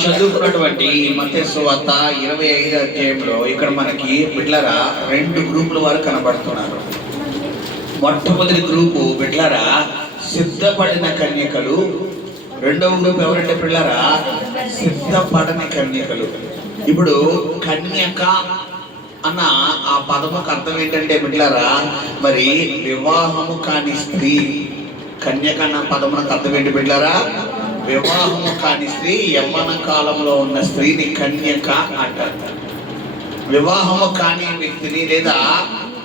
చదువుకున్నటువంటి మత్తయి సువార్త 25వ అధ్యాయంలో ఇక్కడ మనకి బిడ్లరా 2 గ్రూపుల వారు కనబడుతున్నారు. మొట్టమొదటి గ్రూపు బిడ్లరా సిద్ధపడిన కన్యకలు. రెండవ గ్రూప్ ఎవరంటే బిడ్లరా సిద్ధపడని కన్యకలు. ఇప్పుడు కన్యక అన్న ఆ పదముకు అర్థం ఏంటంటే బిడ్లరా మరి వివాహము కాని స్త్రీ. కన్యక అన్న పదమునకు అర్థం ఏంటి బిడ్లరా? వివాహము కాని స్త్రీ. యవ్వన కాలంలో ఉన్న స్త్రీని కన్యక అంటారు. వివాహము కాని వ్యక్తిని లేదా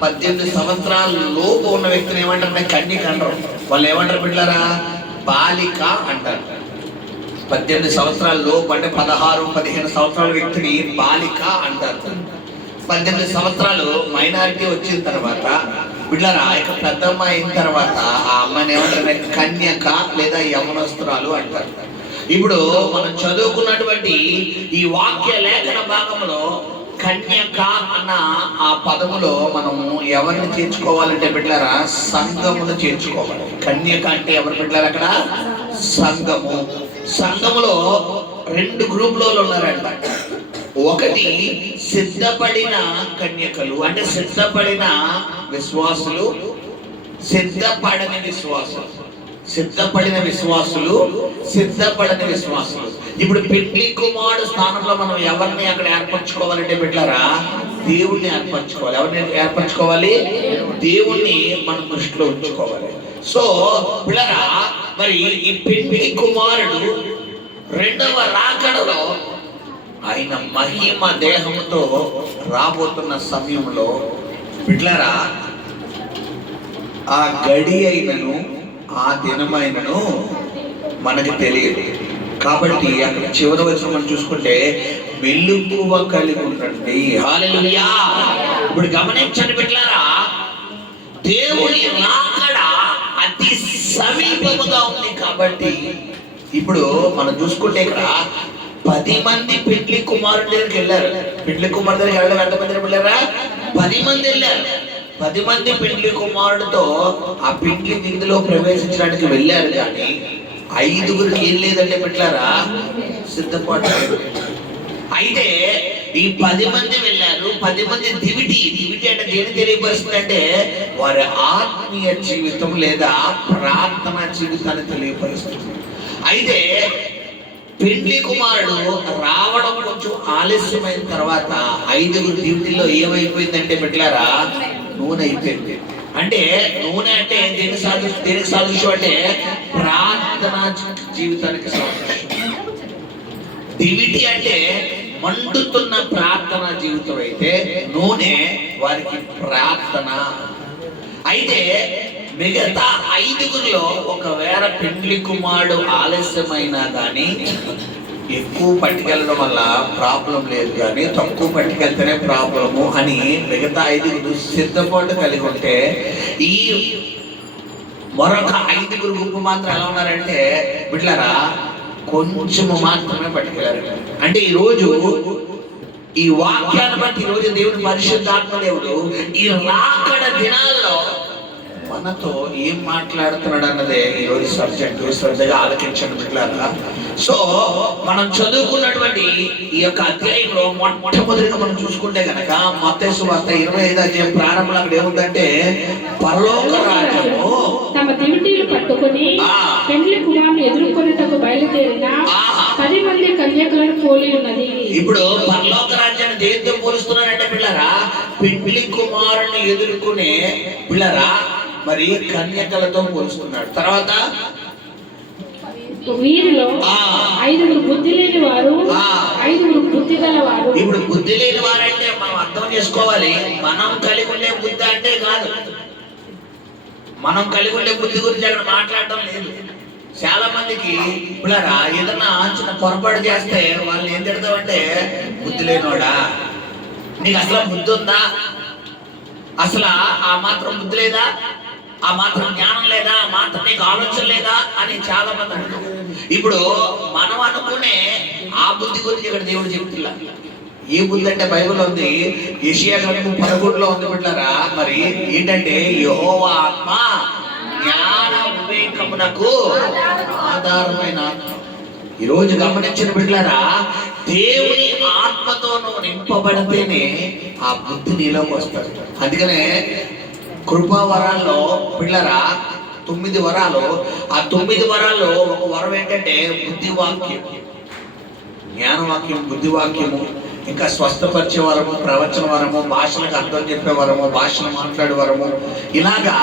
18 సంవత్సరాల లోపు ఉన్న వ్యక్తిని ఏమంటారు? కన్యక అంటారు. వాళ్ళు ఏమంటారు బిడ్డలారా? బాలిక అంటారు. 18 సంవత్సరాల లోపు అంటే 16-15 సంవత్సరాల వ్యక్తిని బాలిక అంటారు. 18 సంవత్సరాలు మైనారిటీ వచ్చిన తర్వాత బిడ్డలారా ఇక పెద్దమ్మ అయిన తర్వాత ఆ అమ్మాయిని ఏమంటారు? కన్యక లేదా యవనస్తురాలు అంటారు. ఇప్పుడు మనం చదువుకున్నటువంటి ఈ వాక్య లేఖన భాగంలో కన్యక అన్న ఆ పదములో మనము ఎవరిని చేర్చుకోవాలంటే బిడ్డలారా సంఘమును చేర్చుకోవాలి. కన్యక అంటే ఎవరు బిడ్డలారా? అక్కడ సంఘము. సంఘములో 2 గ్రూపులు ఉన్నారంట. ఒకటి సిద్ధపడిన కన్యకలు అంటే సిద్ధపడిన విశ్వాసులు, సిద్ధపడని విశ్వాసులు. సిద్ధపడిన విశ్వాసులు, సిద్ధపడని విశ్వాసులు. ఇప్పుడు పెళ్లి కుమారుడు స్థానంలో మనం ఎవరిని అక్కడ ఏర్పరచుకోవాలంటే బిడ్డలారా దేవుణ్ణి ఏర్పరచుకోవాలి. ఎవరిని ఏర్పరచుకోవాలి? దేవుణ్ణి మనం దృష్టిలో ఉంచుకోవాలి. సో బిడ్డలారా మరి ఈ పెళ్లి కుమారుడు రెండవ రాకడలో ఆయన మహిమ దేహంతో రాబోతున్న సమయంలో బిడ్డలారా ఆ గడి అయినను ఆ దినమైనను మనకి తెలియదు. కాబట్టి అక్కడ చివరి వచనం మనం చూసుకుంటే మెలకువ కలిగి ఉండండి. హల్లెలూయా. ఇప్పుడు గమనించండి బిడ్డలారా, దేవుని రాకడ అతి సమీపముగా ఉంది. కాబట్టి ఇప్పుడు మనం చూసుకుంటే ఇక్కడ 10 మంది పెళ్లి కుమారుడి దగ్గరికి వెళ్ళారు. పెళ్లి కుమారుడు దగ్గరికి వెళ్ళడం ఎంతమంది వెళ్ళారా? 10 మంది వెళ్ళారు. 10 మంది పెళ్లి కుమారుడితో ఆ పెళ్లి విందులో ప్రవేశించడానికి వెళ్ళారు. కానీ 5గురికి ఏం లేదంటే పెట్టారా సిద్ధపాటు. అయితే ఈ 10 మంది వెళ్ళారు. 10 మంది దివిటి అంటే దేని తెలియపరుస్తుంది అంటే వారి ఆత్మీయ జీవితం లేదా ప్రార్థనా జీవితాన్ని తెలియపరుస్తుంది. అయితే పెళ్లి కుమారుడు రావడం కొంచెం ఆలస్యమైన తర్వాత 5గురు దివిటిలో ఏమైపోయిందంటే పెట్టారా నూనె అయిపోయింది. అంటే నూనె అంటే దేనికి సాదృశ్యం అంటే ప్రార్థనా జీవితానికి సాదృశ్యం. దివిటి అంటే మండుతున్న ప్రార్థనా జీవితం అయితే నూనె వారికి ప్రార్థన. అయితే మిగతా 5గురిలో ఒకవేళ పెళ్లి కుమారుడు ఆలస్యమైనా కానీ ఎక్కువ పట్టుకెళ్ళడం వల్ల ప్రాబ్లం లేదు, కానీ తక్కువ పట్టుకెళ్తేనే ప్రాబ్లము అని మిగతా 5గురు సిద్ధపాటు కలిగి ఉంటే ఈ మరొక 5గురు గుంపు మాత్రం ఎలా ఉన్నారంటే బిడ్డలారా కొంచెము మాత్రమే పట్టుకెళ్ళారు. అంటే ఈరోజు ఈ వాక్యాన్ని బట్టి ఈరోజు దేవుని పరిశుద్ధాత్మ దేవుడు ఈ రాకడ దినాల్లో మనతో ఏం మాట్లాడుతున్నాడు అన్నదే ఈరోజు సబ్జెక్ట్. శ్రద్ధగా ఆలోచించండి బిడ్డలారా. సో మనం చదువుకున్నటువంటి ఈ యొక్క అధ్యాయంలో మొట్టమొదటిగా మనం చూసుకుంటే గనక మత్తయి సువార్త 25వ అధ్యాయం ప్రారంభంలో అక్కడ ఏముందంటే పరలోక రాజ్యము తమ దివిటీలు పట్టుకొని పెళ్లి కుమారుని ఎదుర్కొనేటకు బయలుదేరిన 10 మంది కన్యకలను పోలి ఉన్నది. ఇప్పుడు పరలోక రాజ్యాన్ని దేనితో పోలుస్తున్నారంటే పిల్లరా పెళ్లి కుమారుని ఎదుర్కొనే పిల్లరా మరి కన్యకలతో పోలుస్తున్నాడు. తర్వాత వీరిలో 5గురు బుద్ధి లేని వారు, 5గురు బుద్ధి గల వారు. ఇప్పుడు బుద్ధి లేని వారంటే మనం అర్థం చేసుకోవాలి, మనం కలిగి ఉండే బుద్ధి అంటే కాదు. మనం కలిగి ఉండే బుద్ధి గురించి అక్కడ మాట్లాడటం లేదు. చాలా మందికి పిల్లరా ఏదన్నా చిన్న పొరపాటు చేస్తే వాళ్ళని ఏం తిడతామంటే బుద్ధి లేనోడా, నీకు అసలు బుద్ధి ఉందా, అసలు ఆ మాత్రం బుద్ధి లేదా, ఆ మాత్రం జ్ఞానం లేదా, ఆ మాత్రం నీకు ఆలోచన లేదా అని చాలా మంది అంటారు. ఇప్పుడు మనం అనుకునే ఆ బుద్ధి గురించి ఇక్కడ దేవుడు చెప్తున్నా. ఏ బుద్ధి అంటే బైబిల్ ఉంది, యెషయా గ్రంథం 11లో ఉంది బిడ్డలారా. మరి ఏంటంటే యెహోవా ఆత్మ జ్ఞాన వివేకమునకు ఆధారమైన ఆత్మ. ఈరోజు గమనించిన బిడ్డలారా, దేవుని ఆత్మతో నువ్వు నింపబడితేనే ఆ బుద్ధి నీలోకి వస్తుంది. అందుకనే కృపావరాల్లో పిల్లరా 9 వరాలు, ఆ 9 వరాల్లో ఒక వరం ఏంటంటే బుద్ధివాక్యం, జ్ఞానవాక్యం, బుద్ధివాక్యము, ఇంకా స్వస్థపరిచే వరము, ప్రవచన వరము, భాషలకు అర్థం చెప్పే వరము, భాషలు మాట్లాడే వరము, ఇలాగా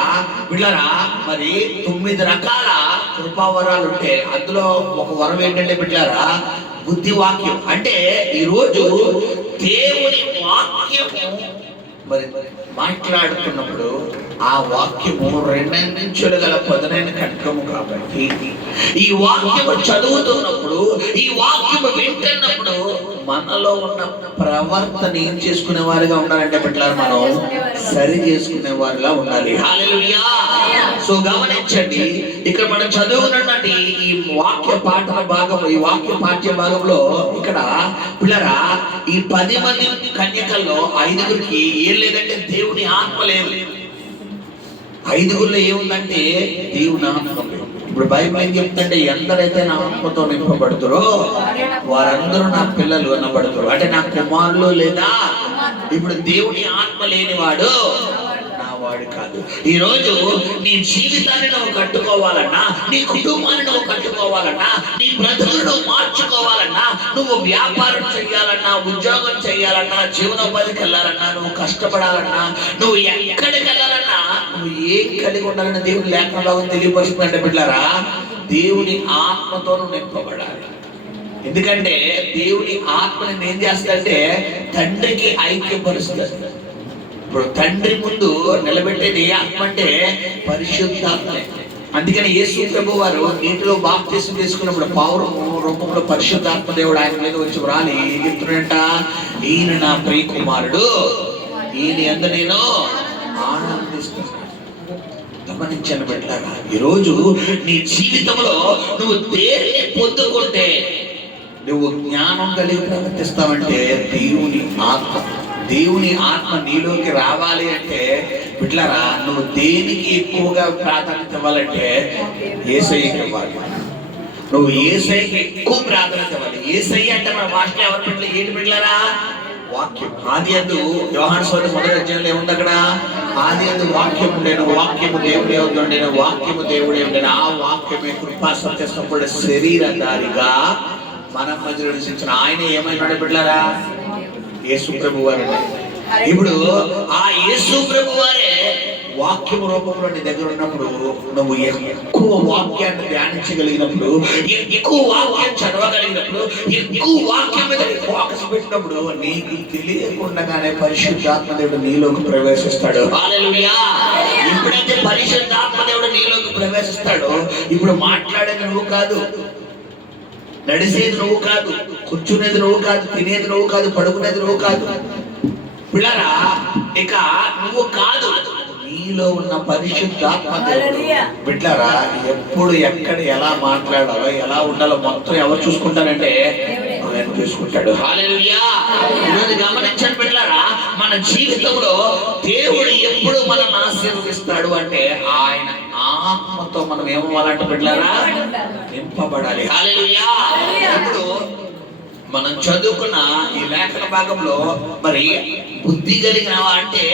బిడ్డరా మరి 9 రకాల కృపావరాలు ఉంటే అందులో ఒక వరం ఏంటంటే బిడ్డరా బుద్ధివాక్యం. అంటే ఈరోజు దేవుని వాక్యము మరి మాట్లాడుతున్నప్పుడు ఆ వాక్యము 2 అంచులు గల పదునైన ఖడ్గము కాబట్టి ఈ వాక్యము చదువుతున్నప్పుడు, ఈ వాక్యము వింటున్నప్పుడు మనలో ఉన్న ప్రవర్తన ఏం చేసుకునే వారిగా ఉండాలంటే బిడ్డలారా మనం సరి చేసుకునే వారిగా ఉండాలి. హల్లెలూయా. సో గమనించండి, ఇక్కడ మనం చదువుకున్నటువంటి ఈ వాక్య పాఠన భాగం, ఈ వాక్య పాఠ్య భాగంలో ఇక్కడ పిల్లరా ఈ 10 మంది కన్యకల్లో 5గురికి ఏం లేదంటే దేవుని ఆత్మ లేదు. 5గురిలో ఏముందంటే దేవుని ఆత్మ. ఇప్పుడు బైబిల్ ఏం చెప్తుంటే ఎందరైతే నా ఆత్మతో నింపబడుతారో వారందరూ నా పిల్లలు అనబడతారు. అంటే నా కుమారులు లేదా. ఇప్పుడు దేవుని ఆత్మ లేనివాడు నా వాడు కాదు. ఈ రోజు నీ జీవితాన్ని నువ్వు కట్టుకోవాలన్నా, నీ కుటుంబాన్ని నువ్వు కట్టుకోవాలన్నా, నీ బ్రతుకును నువ్వు మార్చుకోవాలన్నా, నువ్వు వ్యాపారం చేయాలన్నా, ఉద్యోగం చేయాలన్నా, జీవనోపాధికి వెళ్ళాలన్నా, నువ్వు కష్టపడాలన్నా, నువ్వు ఎక్కడికి వెళ్ళాలన్నా నువ్వు ఏం కలిగి ఉండాలని దేవుని లేఖనంలో తెలియపరుస్తుందంటే బిడ్డలారా దేవుని ఆత్మతో నింపబడాలి. ఎందుకంటే దేవుని ఆత్మని ఏం చేస్తాడంటే తండ్రికి ఐక్యపరుస్తుంది. ఇప్పుడు తండ్రి ముందు నిలబెట్టేది ఏ ఆత్మ అంటే పరిశుద్ధాత్మే. అందుకని యేసు ప్రభు వారు నీటిలో బాప్తిసం తీసుకున్నప్పుడు పౌరము రూపంలో పరిశుద్ధాత్మ దేవుడు ఆయన మీద వచ్చి రాలి ఏం చెప్తున్నాడంట, ఈయన నా ప్రియ కుమారుడు, ఈయన యందు నేను ఆనందిస్తున్నాను. గమనించండి బిడ్డలారా, ఈరోజు నీ జీవితంలో నువ్వు దేన్ని పొందుకుంటే నువ్వు జ్ఞానం కలిగి ప్రవర్తిస్తావంటే దేవుని ఆత్మ నీలోకి రావాలి అంటే బిడ్డలారా నువ్వు దేనికి ఎక్కువగా ప్రాధాన్యత ఇవ్వాలంటే యేసయ్యకి ఇవ్వాలి. నువ్వు యేసయ్యకి ఎక్కువ ప్రాధాన్యత ఇవ్వాలి. యేసయ్య అంటే మన భాషలో ఎవరి బిడ్డలు ఏంటి బిడ్డలారా? వాక్యం. ఆదియందు యోహాను సువార్త 1వ అధ్యాయంలో ఏముంది అక్కడ? ఆదియందు వాక్యం ఉండేను, వాక్యము దేవుడే ఉండేను, వాక్యము దేవుడే ఉండేను, ఆ వాక్యమే కృపా సత్య సంపూర్ణ శరీరధారిగా మన మధ్యలో నివసించిన ఆయన ఏమైనాడు బిడ్డలారా? యేసు ప్రభు వారు. ఇప్పుడు ఆ యేసు ప్రభు వారే వాక్యము రూపంలో నీ దగ్గర ఉన్నప్పుడు నువ్వు ఎక్కువ వాక్యాన్ని ధ్యానించగలిగినప్పుడు, ఎక్కువ వాక్యం చదవగలిగినప్పుడు, ఎక్కువ వాక్యం మీద ఫోకస్ పెట్టినప్పుడు నీకు తెలియకుండానే పరిశుద్ధాత్మ దేవుడు నీలోకి ప్రవేశిస్తాడు. హల్లెలూయా. ఎప్పుడైతే పరిశుద్ధాత్మ దేవుడు నీలోకి ప్రవేశిస్తాడో ఇప్పుడు మాట్లాడేది నువ్వు కాదు, నడిచేది నువ్వు కాదు, కూర్చునేది నువ్వు కాదు, తినేది నువ్వు కాదు, పడుకునేది నువ్వు కాదు పిల్లరా, ఇక నువ్వు కాదు, నీలో ఉన్న పరిశుద్ధాత్మ బిడ్డలారా ఎప్పుడు ఎక్కడ ఎలా మాట్లాడాలో ఎలా ఉండాలో మొత్తం ఎవరు చూసుకుంటారంటే ఆయన చూసుకుంటాడు. హల్లెలూయా. ఈరోజు గమనించండి బిడ్డలారా, మన జీవితంలో దేవుడు ఎప్పుడు మనల్ని ఆశీర్వదిస్తాడు అంటే ఆయన ఆత్మతో మనం ఏమవ్వాలంటే బిడ్డలారా నింపబడాలి. హల్లెలూయా. ఇప్పుడు మనం చదువుకున్న ఈ లేఖన భాగంలో మరి బుద్ధి కలిగిన అంటే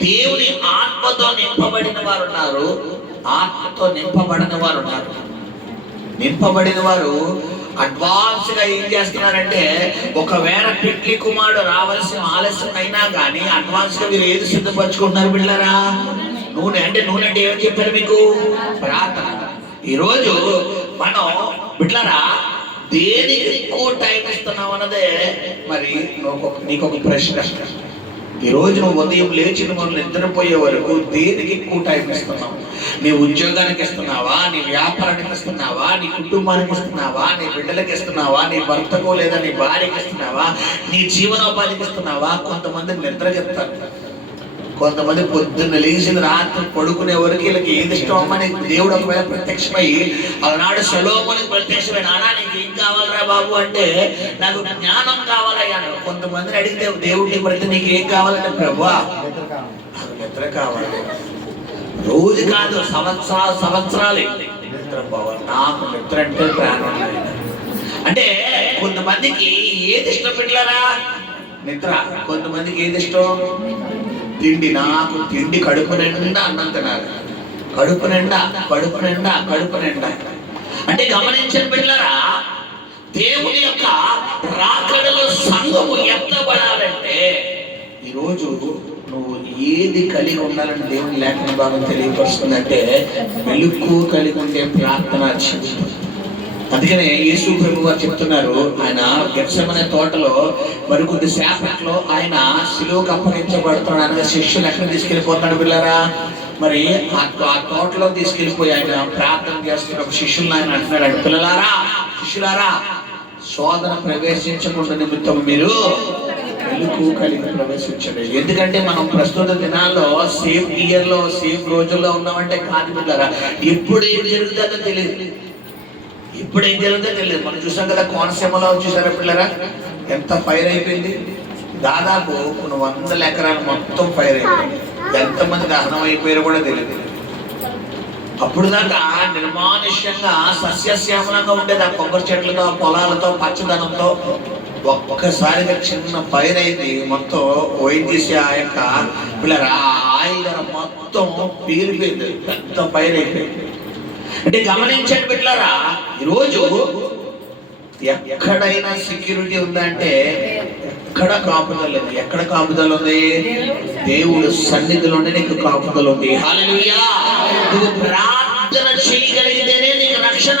దేవుని ఆత్మతో నింపబడిన వారు ఉన్నారు, ఆత్మతో నింపబడిన వారు ఉన్నారు. నింపబడిన వారు అడ్వాన్స్ గా ఏం చేస్తున్నారంటే ఒకవేళ పెండ్లి కుమారుడు రావాల్సిన ఆలస్యం అయినా కానీ అడ్వాన్స్ గా మీరు ఏది సిద్ధపరచుకుంటున్నారు బిడ్డలారా? నూనె. అంటే నూనె అంటే ఏమని చెప్పారు మీకు? ప్రార్థన. ఈరోజు మనం బిడ్డలారా దేనికి ఎక్కువ టైం ఇస్తున్నావు అన్నదే మరి నీకు ఒక ప్రశ్న. ఈరోజు నువ్వు ఉదయం లేచిన మనం నిద్రపోయే వరకు దేనికి ఎక్కువ టైం ఇస్తున్నావు? నీ ఉద్యోగానికి ఇస్తున్నావా, నీ వ్యాపారానికి ఇస్తున్నావా, నీ కుటుంబానికి ఇస్తున్నావా, నీ బిడ్డలకి ఇస్తున్నావా, నీ భర్తకు లేదా నీ భార్యకి ఇస్తున్నావా, నీ జీవనోపాధికి ఇస్తున్నావా? కొంతమంది నిద్రకి ఇస్తారు, కొంతమంది పొద్దున్న లేచిన రాత్రి పడుకునే వరకు వీళ్ళకి ఏది ఇష్టం అమ్మని దేవుడు ఒకవేళ ప్రత్యక్షమై ఆనాడు సొలొమోనుకి ప్రత్యక్షమై నానా నీకు ఏం కావాలరా బాబు అంటే నాకు జ్ఞానం కావాలయ్యా. కొంతమందిని అడిగితే దేవుడిని పడితే నీకు ఏం కావాలంటే ప్రభువా నాకు నిద్ర కావాలి. రోజు కాదు సంవత్సరాలే నిద్ర పోవాలి. నాకు నిద్ర అంటే ప్రాణం. అంటే కొంతమందికి ఏది ఇష్టం పెట్టారా? నిద్ర. కొంతమందికి ఏది ఇష్టం? తిండి. నాకు తిండి కడుపు నిండా అన్నం తినాలి, కడుపు నిండా కడుపు నిండా కడుపు నిండా. అంటే గమనించని బిడ్డలారా, దేవుని యొక్క రాకడలో సంఘము ఎత్తబడాలంటే ఈరోజు నువ్వు ఏది కలిగి ఉండాలని దేవుని లేఖన భాగం తెలియపరుస్తుందంటే వెలుగు కలిగి ఉండే ప్రార్థన జీవితం. అందుకనే యేసు ప్రభు వారు చెప్తున్నారు, ఆయన గెత్సెమనే తోటలో మరికొద్ది సేపట్లో ఆయన శిలువకు అప్పగించబడుతున్నాడు అనగా శిష్యులు ఎక్కడ తీసుకెళ్ళిపోతున్నాడు పిల్లరా? మరి ఆ తోటలో తీసుకెళ్ళిపోయి ఆయన ప్రార్థన చేస్తున్న శిష్యులను ఆయన అంటున్నాడు, పిల్లలారా శిష్యులారా, శోధన ప్రవేశించకుండా నిమిత్తం మీరు వెలుగు కలిగి ప్రవేశించండి. ఎందుకంటే మనం ప్రస్తుత దినాల్లో సేఫ్ ఇయర్ లో సేఫ్ రోజుల్లో ఉన్నామంటే కాదు పిల్లరా. ఎప్పుడు ఏం జరుగుతుందో తెలియదు, ఇప్పుడు ఏం జరుగుతుందో తెలియదు. మనం చూసాం కదా కోనసీమలో చూసారా పిల్లరా, ఎంత ఫైర్ అయిపోయింది. దాదాపు కొన్ని 100 ఎకరాలు మొత్తం ఫైర్ అయిపోయింది. ఎంతమంది దహనం అయిపోయారో కూడా తెలియదు. అప్పుడు దాకా నిర్మానుష్యంగా సస్యశ్యామలంగా ఉండేది ఆ కొబ్బరి చెట్లతో, పొలాలతో, పచ్చదనంతో. ఒక్కసారిగా చిన్న ఫైర్ అయింది, మొత్తం వైద్యసి ఆ యొక్క పిల్లరా ఆయిల్ మొత్తం పీలిపోయింది, పెద్ద ఫైర్ అయిపోయింది. అంటే గమనించండి బిడ్డలారా, ఈరోజు ఎక్కడైనా సెక్యూరిటీ ఉందంటే ఎక్కడ కాపుదల లేదు. ఎక్కడ కాపుదల ఉంది? దేవుడు సన్నిధిలోనే నీకు కాపుదల ఉంది. హల్లెలూయా. నువ్వు ప్రార్థన చేయగలిగితేనే నీకు రక్షణ.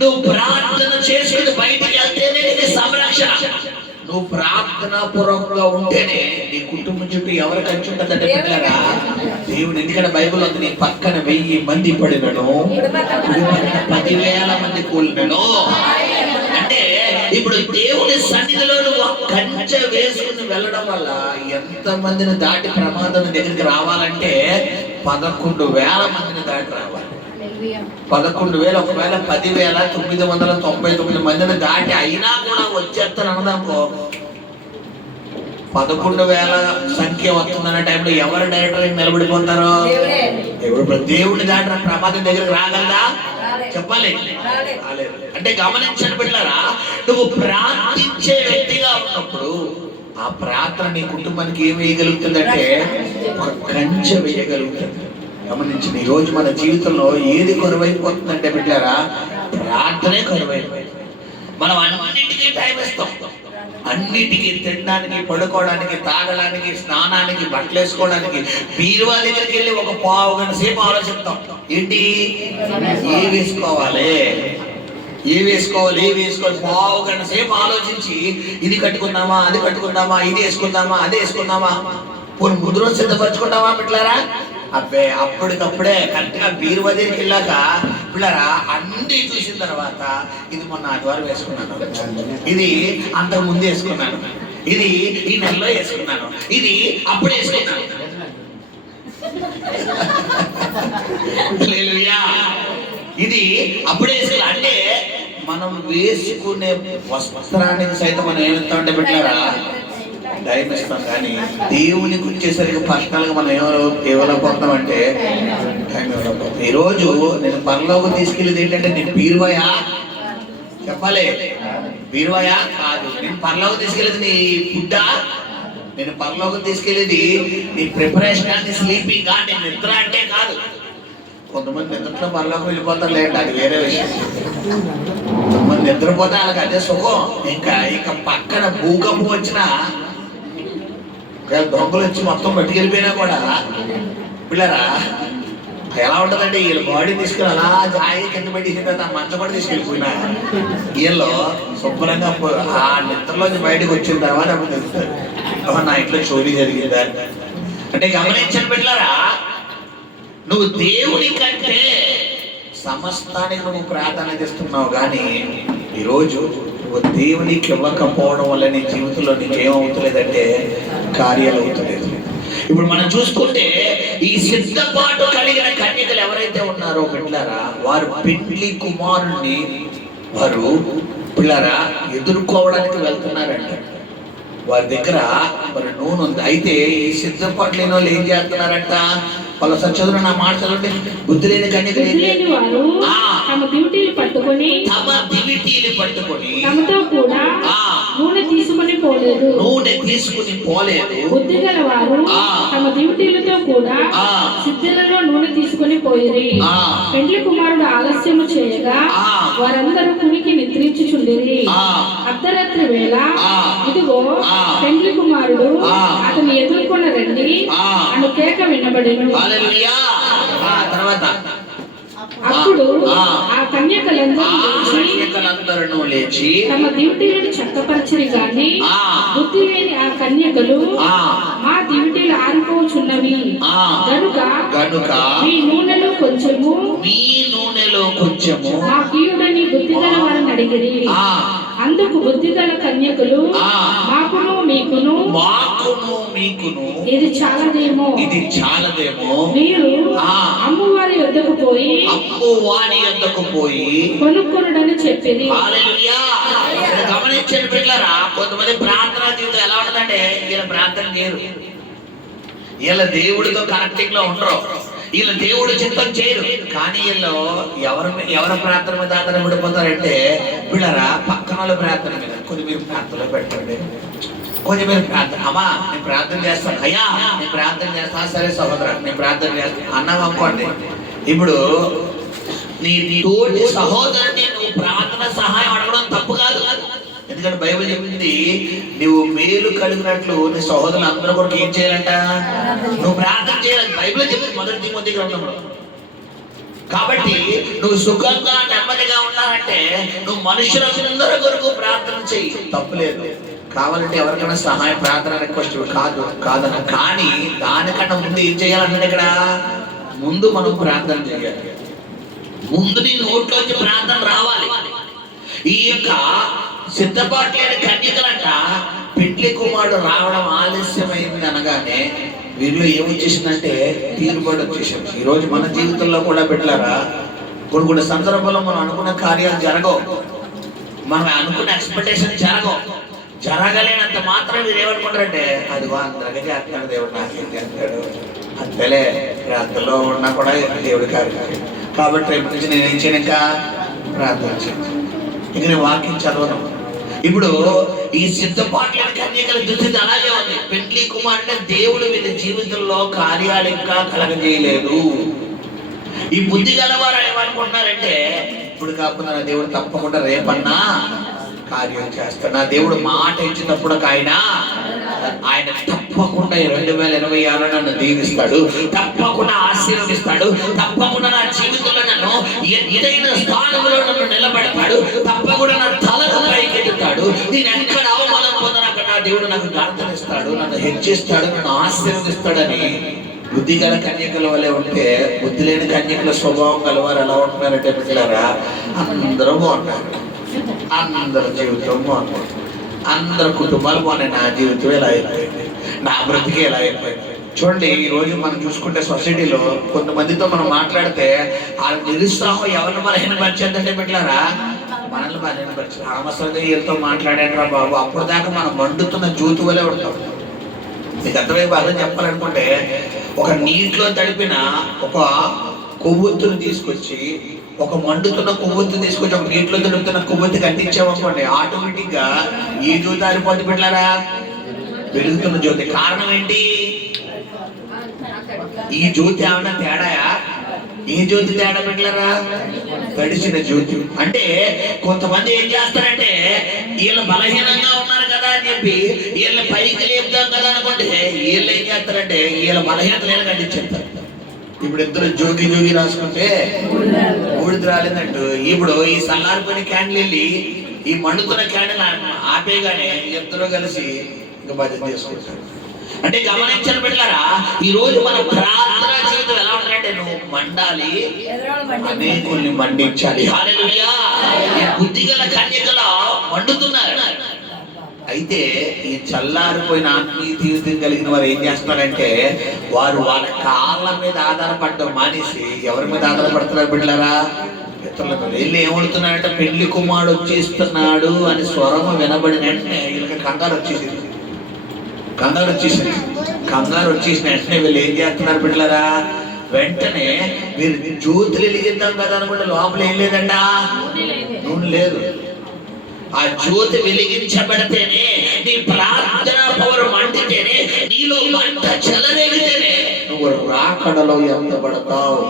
నువ్వు ప్రార్థన చేసుకుని బయటికి వెళ్తేనే నీకు సంరక్షణ. నువ్వు ప్రార్థనా పూర్వకంగా ఉంటేనే నీ కుటుంబం చుట్టూ ఎవరు కంచి ఉంటుందంటే బిడ్డలారా దేవుడు. ఎందుకంటే బైబిల్ ఉంది, నీ పక్కన 1000 మంది పడినను 10,000 మంది కూలినను. అంటే ఇప్పుడు దేవుని సన్నిధిలో నువ్వు కంచె వేసుకుని వెళ్ళడం వల్ల ఎంత మందిని దాటి ప్రమాదం దగ్గరికి రావాలంటే 11,000 మందిని దాటి రావాలి. 11,000 ఒకవేళ 10,999 మందిని దాటి అయినా కూడా వచ్చేస్తాను అన్నదాకో 11,000 సంఖ్య వస్తుందన్న టైంలో ఎవరు డైరెక్టర్ నిలబడిపోతారో? దేవుడిని దాటిన ప్రమాదం దగ్గరకు రాగలదా? చెప్పాలి. అంటే గమనించండి బిడ్డలారా, నువ్వు ప్రార్థించే వ్యక్తిగా ఉన్నప్పుడు ఆ ప్రార్థన నీ కుటుంబానికి ఏం వేయగలుగుతుందంటే ఒక కంచె వేయగలుగుతుంది. గమనించండి, ఈ రోజు మన జీవితంలో ఏది కొరవైపోతుందంటే బిడ్డలారా, ప్రార్థనే కొరవైపోయింది. మనం అన్నిటికీ టైం ఇస్తాం, అన్నిటికీ తినడానికి, పడుకోవడానికి, తాగడానికి, స్నానానికి, బట్టలు వేసుకోవడానికి. బీరువా దగ్గరికి వెళ్ళి ఒక పావు గంట సేపు ఆలోచిస్తాం, ఏంటి ఏ వేసుకోవాలి, ఏ వేసుకోవాలి, ఏ వేసుకోవాలి. పావు గంట సేపు ఆలోచించి ఇది కట్టుకుందామా, అది కట్టుకుందామా, ఇది వేసుకుందామా, అది వేసుకుందామా, పోనీ ముందు రోజు సిద్ధపరచుకుంటామా బిడ్డలారా? అబ్బే అప్పటికప్పుడే కరెక్ట్ గా బీరువా దగ్గరికి వెళ్ళాక పిల్లరా అన్ని చూసిన తర్వాత ఇది మొన్న ఆదివారం వేసుకున్నాను, ఇది అంతకు ముందు వేసుకున్నాను, ఇది ఈ నెలలో వేసుకున్నాను, ఇది అప్పుడు వేసుకున్నాను. ఇది అప్పుడే వేసుకున్నా. అంటే మనం వేసుకునే వస్త్రానికి సైతం మనం ఏమిస్తామంటే బిడ్డలారా టైం ఇస్తాం. కానీ దేవునికి వచ్చేసరికి పర్సనల్ గా మనం ఏమైపోతామంటే టైం ఇవ్వకపోతాం. ఈరోజు నేను పరలోకి తీసుకెళ్ళేది ఏంటంటే నేను బీరువాయా? చెప్పాలి, బీరువాయా కాదు. నేను పరలోకి తీసుకెళ్ళేది నీ ఫుడ్డా? నేను పరలోకి తీసుకెళ్ళేది నీ ప్రిపరేషన్, నీ స్లీపింగ్, నీ నిద్ర అంటే కాదు. కొంతమంది నిద్రలో పరలోకి వెళ్ళిపోతారు లేండి, అది వేరే విషయం. కొంతమంది నిద్రపోతే వాళ్ళకి అదే సుఖం. ఇంకా పక్కన భూకంపం వచ్చినా, దొంగలు వచ్చి మొత్తం పట్టుకెళ్ళిపోయినా కూడా పిల్లరా ఎలా ఉంటుందంటే వీళ్ళ బాడీ తీసుకుని అలా జాయి కింద పెట్టేసిన తర్వాత మంచం కూడా తీసుకెళ్ళిపోయినా వీళ్ళు శుభ్రంగా ఆ నిద్రలోంచి బయటకు వచ్చిన తర్వాత అప్పుడు తెలుస్తుంది నా ఇంట్లో చోరీ జరిగిందా. అంటే గమనించండి పిల్లరా, నువ్వు దేవుని కంటే సమస్తానికి నువ్వు ప్రాధాన్యత ఇస్తున్నావు. కానీ ఈరోజు నువ్వు దేవునికి ఇవ్వకపోవడం వల్ల నీ జీవితంలో నీకేమవుతలేదంటే కార్యాలు అవుతలేదు. ఇప్పుడు మనం చూసుకుంటే ఈ సిద్ధపాటు కలిగిన కన్యకలు ఎవరైతే ఉన్నారో బిడ్డలారా, వారు పెండ్లి కుమారుణ్ణి వారు పిల్లరా ఎదుర్కోవడానికి వెళ్తున్నారంట. వారి దగ్గర మరి నూనె ఉంది. అయితే ఈ సిద్ధపాటు లేని వాళ్ళు ఏం చేస్తున్నారంట? వాళ్ళ చదువు నా మాట చదవండి. బుద్ధి లేని కన్యకలు తమ డ్యూటీలు పట్టుకొని తమతో కూడా నూనె తీసుకుని పోలేదు. బుద్ధి గల వారు తమ దివిటీలతో కూడా సిద్ధులలో నూనె తీసుకుని పోయిరి. పెండ్లి కుమారుడు ఆలస్యము చేయగా వారందరూ కునికి నిద్రించుచుండిరి. అర్ధరాత్రి వేళ ఇదిగో పెండ్లి కుమారుడు అతన్ని ఎదుర్కొన్న రండి అను కేక వినబడెను. అప్పుడు ఆ కన్యకలందరూ లేచి తమ దివిటీలను చక్కపరచిరి గాని బుద్ధి లేని ఆ కన్యకలు మా దివిటీలు ఆరిపోచున్నవి గనుక మీ నూనెలో కొంచెము మా కీయుడని బుద్ధి గల వారిని అడిగిరి. అందుకు బుద్ధి గల కన్యకలు మాకును మీకును ఇది చాలదేమో మీరు అమ్మవారి వద్దకు పోయి కొనుక్కొనుడని చెప్పింది. గమనించండి పిల్లరా, కొంతమంది ప్రార్థనా జీవితం ఎలా ఉంటుందంటే వీళ్ళ ప్రార్థన చేయరు, వీళ్ళ దేవుడితో కనెక్టింగ్ లో ఉండరు, వీళ్ళ దేవుడు చిత్తం చేయరు. కానీ వీళ్ళు ఎవరి ప్రార్థన మీద ఆధారపడిపోతారంటే పిల్లరా పక్కన వాళ్ళ ప్రార్థన మీద. కొంచెం మీరు ప్రార్థనలో పెట్టండి, కొంచెం మీరు ప్రార్థన, అమ్మా నేను ప్రార్థన చేస్తాను, అయ్యా నేను ప్రార్థన చేస్తాను, సరే సహోదరా నేను ప్రార్థన చేస్తాను అన్నావు అనుకోండి. ఇప్పుడు నీ తోటి సహోదరుని నువ్వు ప్రార్థన సహాయం అడగడం తప్పు కాదు. ఎందుకంటే బైబిల్ చెప్పింది నువ్వు మేలు కలిగినట్లు నీ సహోదరులు అందరూ కూడా ఏం చేయాలంట, నువ్వు ప్రార్థన చేయాలి. బైబిల్ చెప్పింది మొదటి తిమోతి గ్రంథంలో. కాబట్టి నువ్వు సుఖంగా నెమ్మదిగా ఉండాలంటే నువ్వు మనుషులందరి కొరకు ప్రార్థన చెయ్యి, తప్పులేదు. కావాలంటే ఎవరికైనా సహాయం ప్రార్థన రిక్వెస్ట్ కాదన్న, కానీ దానికన్నా ముందు ఏం చేయాలంటే ఇక్కడ ముందు మనం ప్రార్థన చేయాలి. ముందు నీ నోట్లోంచి ప్రార్థన రావాలి. ఈ యొక్క సిద్ధపాటు లేని కన్యకలంట పెండ్లి కుమారుడు రావడం ఆలస్యమైంది అనగానే వీళ్ళు ఏమొచ్చేసిందంటే తీరుబడి వచ్చేసింది. ఈరోజు మన జీవితంలో కూడా పెట్టారా కొన్ని సందర్భంలో మనం అనుకున్న కార్యాలు జరగవు, మనం అనుకున్న ఎక్స్పెక్టేషన్ జరగలేనంత మాత్రం మీరు ఏమనుకుంటారంటే అదిగో అందరికీ చేస్తాడు దేవుడు, నాకేం చేస్తాడు అంతేలే, ప్రార్థనలో ఉన్నా కూడా దేవుడి కార్యం. కాబట్టి రేపు నుంచి నేనేం చేయను, ఇంకా ప్రార్థన చేయను, ఇంక నేను వాక్యం చదవను. ఇప్పుడు ఈ సిద్ధపాటు లేని కన్యకల దుస్థితి అలాగే ఉంది. పెండ్లి కుమారుడు దేవుడు వీళ్ళ జీవితంలో కార్యాలు ఇంకా కలగజేయలేదు. ఈ బుద్ధి గలవారు ఏమనుకుంటున్నారంటే ఇప్పుడు కాకుండా నా దేవుడు తప్పకుండా రేపన్నా కార్యం చేస్తాడు, నా దేవుడు మాట ఇచ్చినప్పుడు ఆయన తప్పకుండా 2026 నన్ను దీవిస్తాడు, తప్పకుండా ఆశీర్వదిస్తాడు, తప్పకుండా నా జీవితంలో నన్ను ఏదైనా స్థానంలో నన్ను నిలబెడతాడు, తప్పకుండా నా తలకు పైకెత్తుతాడు, నేను ఎక్కడ అవమానం పొందిన అక్కడ నా దేవుడు నాకు ఘనతనిస్తాడు, నన్ను హెచ్చిస్తాడు, నన్ను ఆశీర్వదిస్తాడని బుద్ధి గల కన్యకల వల్లే ఉంటే బుద్ధి లేని కన్యకల స్వభావం గలవారు ఎలా ఉంటున్నారంటే పిల్లరా అందరూ బాగుంటారు, అందరి జీవితం బాగుంటుంది, అందరి కుటుంబాలు బాగున్నాయి, నా జీవితం ఎలా అయిపోయింది, నా బ్రతికి ఎలా అయిపోయింది. చూడండి ఈ రోజు మనం చూసుకుంటే సొసైటీలో కొంతమందితో మనం మాట్లాడితే ఆ నిరుత్సాహం ఎవరిని బలహీనపరిచేద్దంటే పెట్టారా మనల్ని బలహీనపరిచారు. అవసరంగా వీళ్ళతో మాట్లాడారా బాబు, అప్పుడు దాకా మనం మండుతున్న జ్యోతి వలే ఉంటాం. మీకు అర్థమైపు అర్థం చెప్పాలనుకుంటే ఒక నీటిలో తడిపిన ఒక కొవ్వొత్తును తీసుకొచ్చి ఒక మండుతున్న కొవ్వొత్తుని తీసుకొచ్చి ఒక నీటిలో తడుపుతున్న కొవ్వొత్తికి అంటించామనుకోండి, ఆటోమేటిక్ గా ఈ జ్యోతి ఆరిపోతే పెట్టారా వెలుగుతున్న జ్యోతి. కారణం ఏంటి? ఈ జ్యోతి ఏమన్నా తేడాయా? ఈ జ్యోతి తేడా పెట్టారా తడిసిన జ్యోతి. అంటే కొంతమంది ఏం చేస్తారంటే వీళ్ళు బలహీనంగా ఉన్నారు కదా అని చెప్పి వీళ్ళని పైకి లేపుతాం కదా అనుకుంటే వీళ్ళు ఏం చేస్తారంటే వీళ్ళ బలహీనత నేను కట్టించేస్తారు. ఇప్పుడు ఇద్దరు జోగి రాసుకుంటే ఊడిది రాలేదంటూ ఇప్పుడు ఈ సల్లారిపోయిన క్యాండిల్ వెళ్ళి ఈ మండుతున్న క్యాండిల్ ఆపేగానే ఇద్దరు కలిసి ఇంకా భజన చేసుకుంటారు. అంటే గమనించని బిడ్డలారా ఈ రోజు మన ప్రార్థనా జీవితం ఎలా ఉండాలంటే నువ్వు మండాలి, అనేకుల్ని మండించాలి. హల్లెలూయా. బుద్ధి గల కన్యకలు మండుతున్నారు. అయితే ఈ చల్లారిపోయిన ఆత్మీయ జీవితం కలిగిన వారు ఏం చేస్తున్నారంటే వారు వాళ్ళ కాళ్ళ మీద ఆధారపడడం మానేసి ఎవరి మీద ఆధారపడుతున్నారు బిడ్డలారా? ఇతరుల మీద. వీళ్ళు ఏమడుతున్నారంటే పెళ్లి కుమారుడు వచ్చేస్తున్నాడు అని స్వరము వినబడిన వెంటనే వీళ్ళకి కంగారు వచ్చేసింది. కంగారు వచ్చేసిన వెంటనే వీళ్ళు ఏం చేస్తున్నారు బిడ్డలారా? వెంటనే మీరు జ్యోతులు వెలిగిద్దాం కదా అనుకుంటే లోపల ఏం లేదంట, నూనె లేదు. ఆ జ్యోతి వెలిగించబడితేనే, నీ ప్రార్థన పవర్ మండితేనే, నీలో మంట చెలరేగితేనే నువ్వు రాకడలో ఎత్తబడతావు.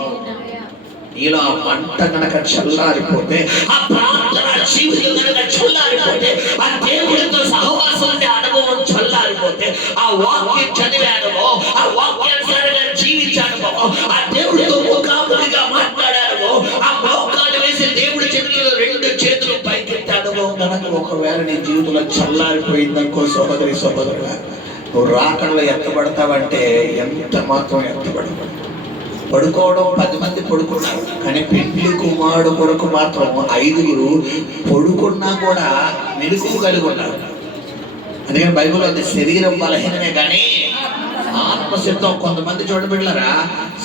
నీలో ఆ మంట కనుక చల్లారిపోతే, ఆ ప్రార్థన జీవితం కనుక చల్లారిపోతే, ఆ దేవుడితో సహవాసం ఉండే అనుభవం చల్లారిపోతే, ఆ వాక్యం చదివే అనుభవం, ఆ వాక్యానుసారంగా జీవించే అనుభవం, ఆ దేవుడితో ముఖాముఖిగా మాట్లాడే అనుభవం, ఆ మోకాలు వేసి దేవుడి చేతుల్లో 2 చేతులు పైకెత్తే అనుభవం కనుక ఒకవేళ నీ జీవితంలో చల్లారిపోయిందనుకో సహోదరి సహోదరుగా, నువ్వు రాకడలో ఎత్తబడతావంటే ఎంత మాత్రం ఎత్తబడతావు. పడుకోవడం 10 మంది పడుకున్నారు, కానీ పెండ్లి కుమారుడు కొరకు మాత్రం 5 పడుకున్నా కూడా మెలకువ కలిగి ఉన్నారు. అందుకని బైబిల్లో ఉంది, శరీరం బలహీనమే కానీ ఆత్మసిద్ధం. కొంతమంది చూడబిడ్డలారా,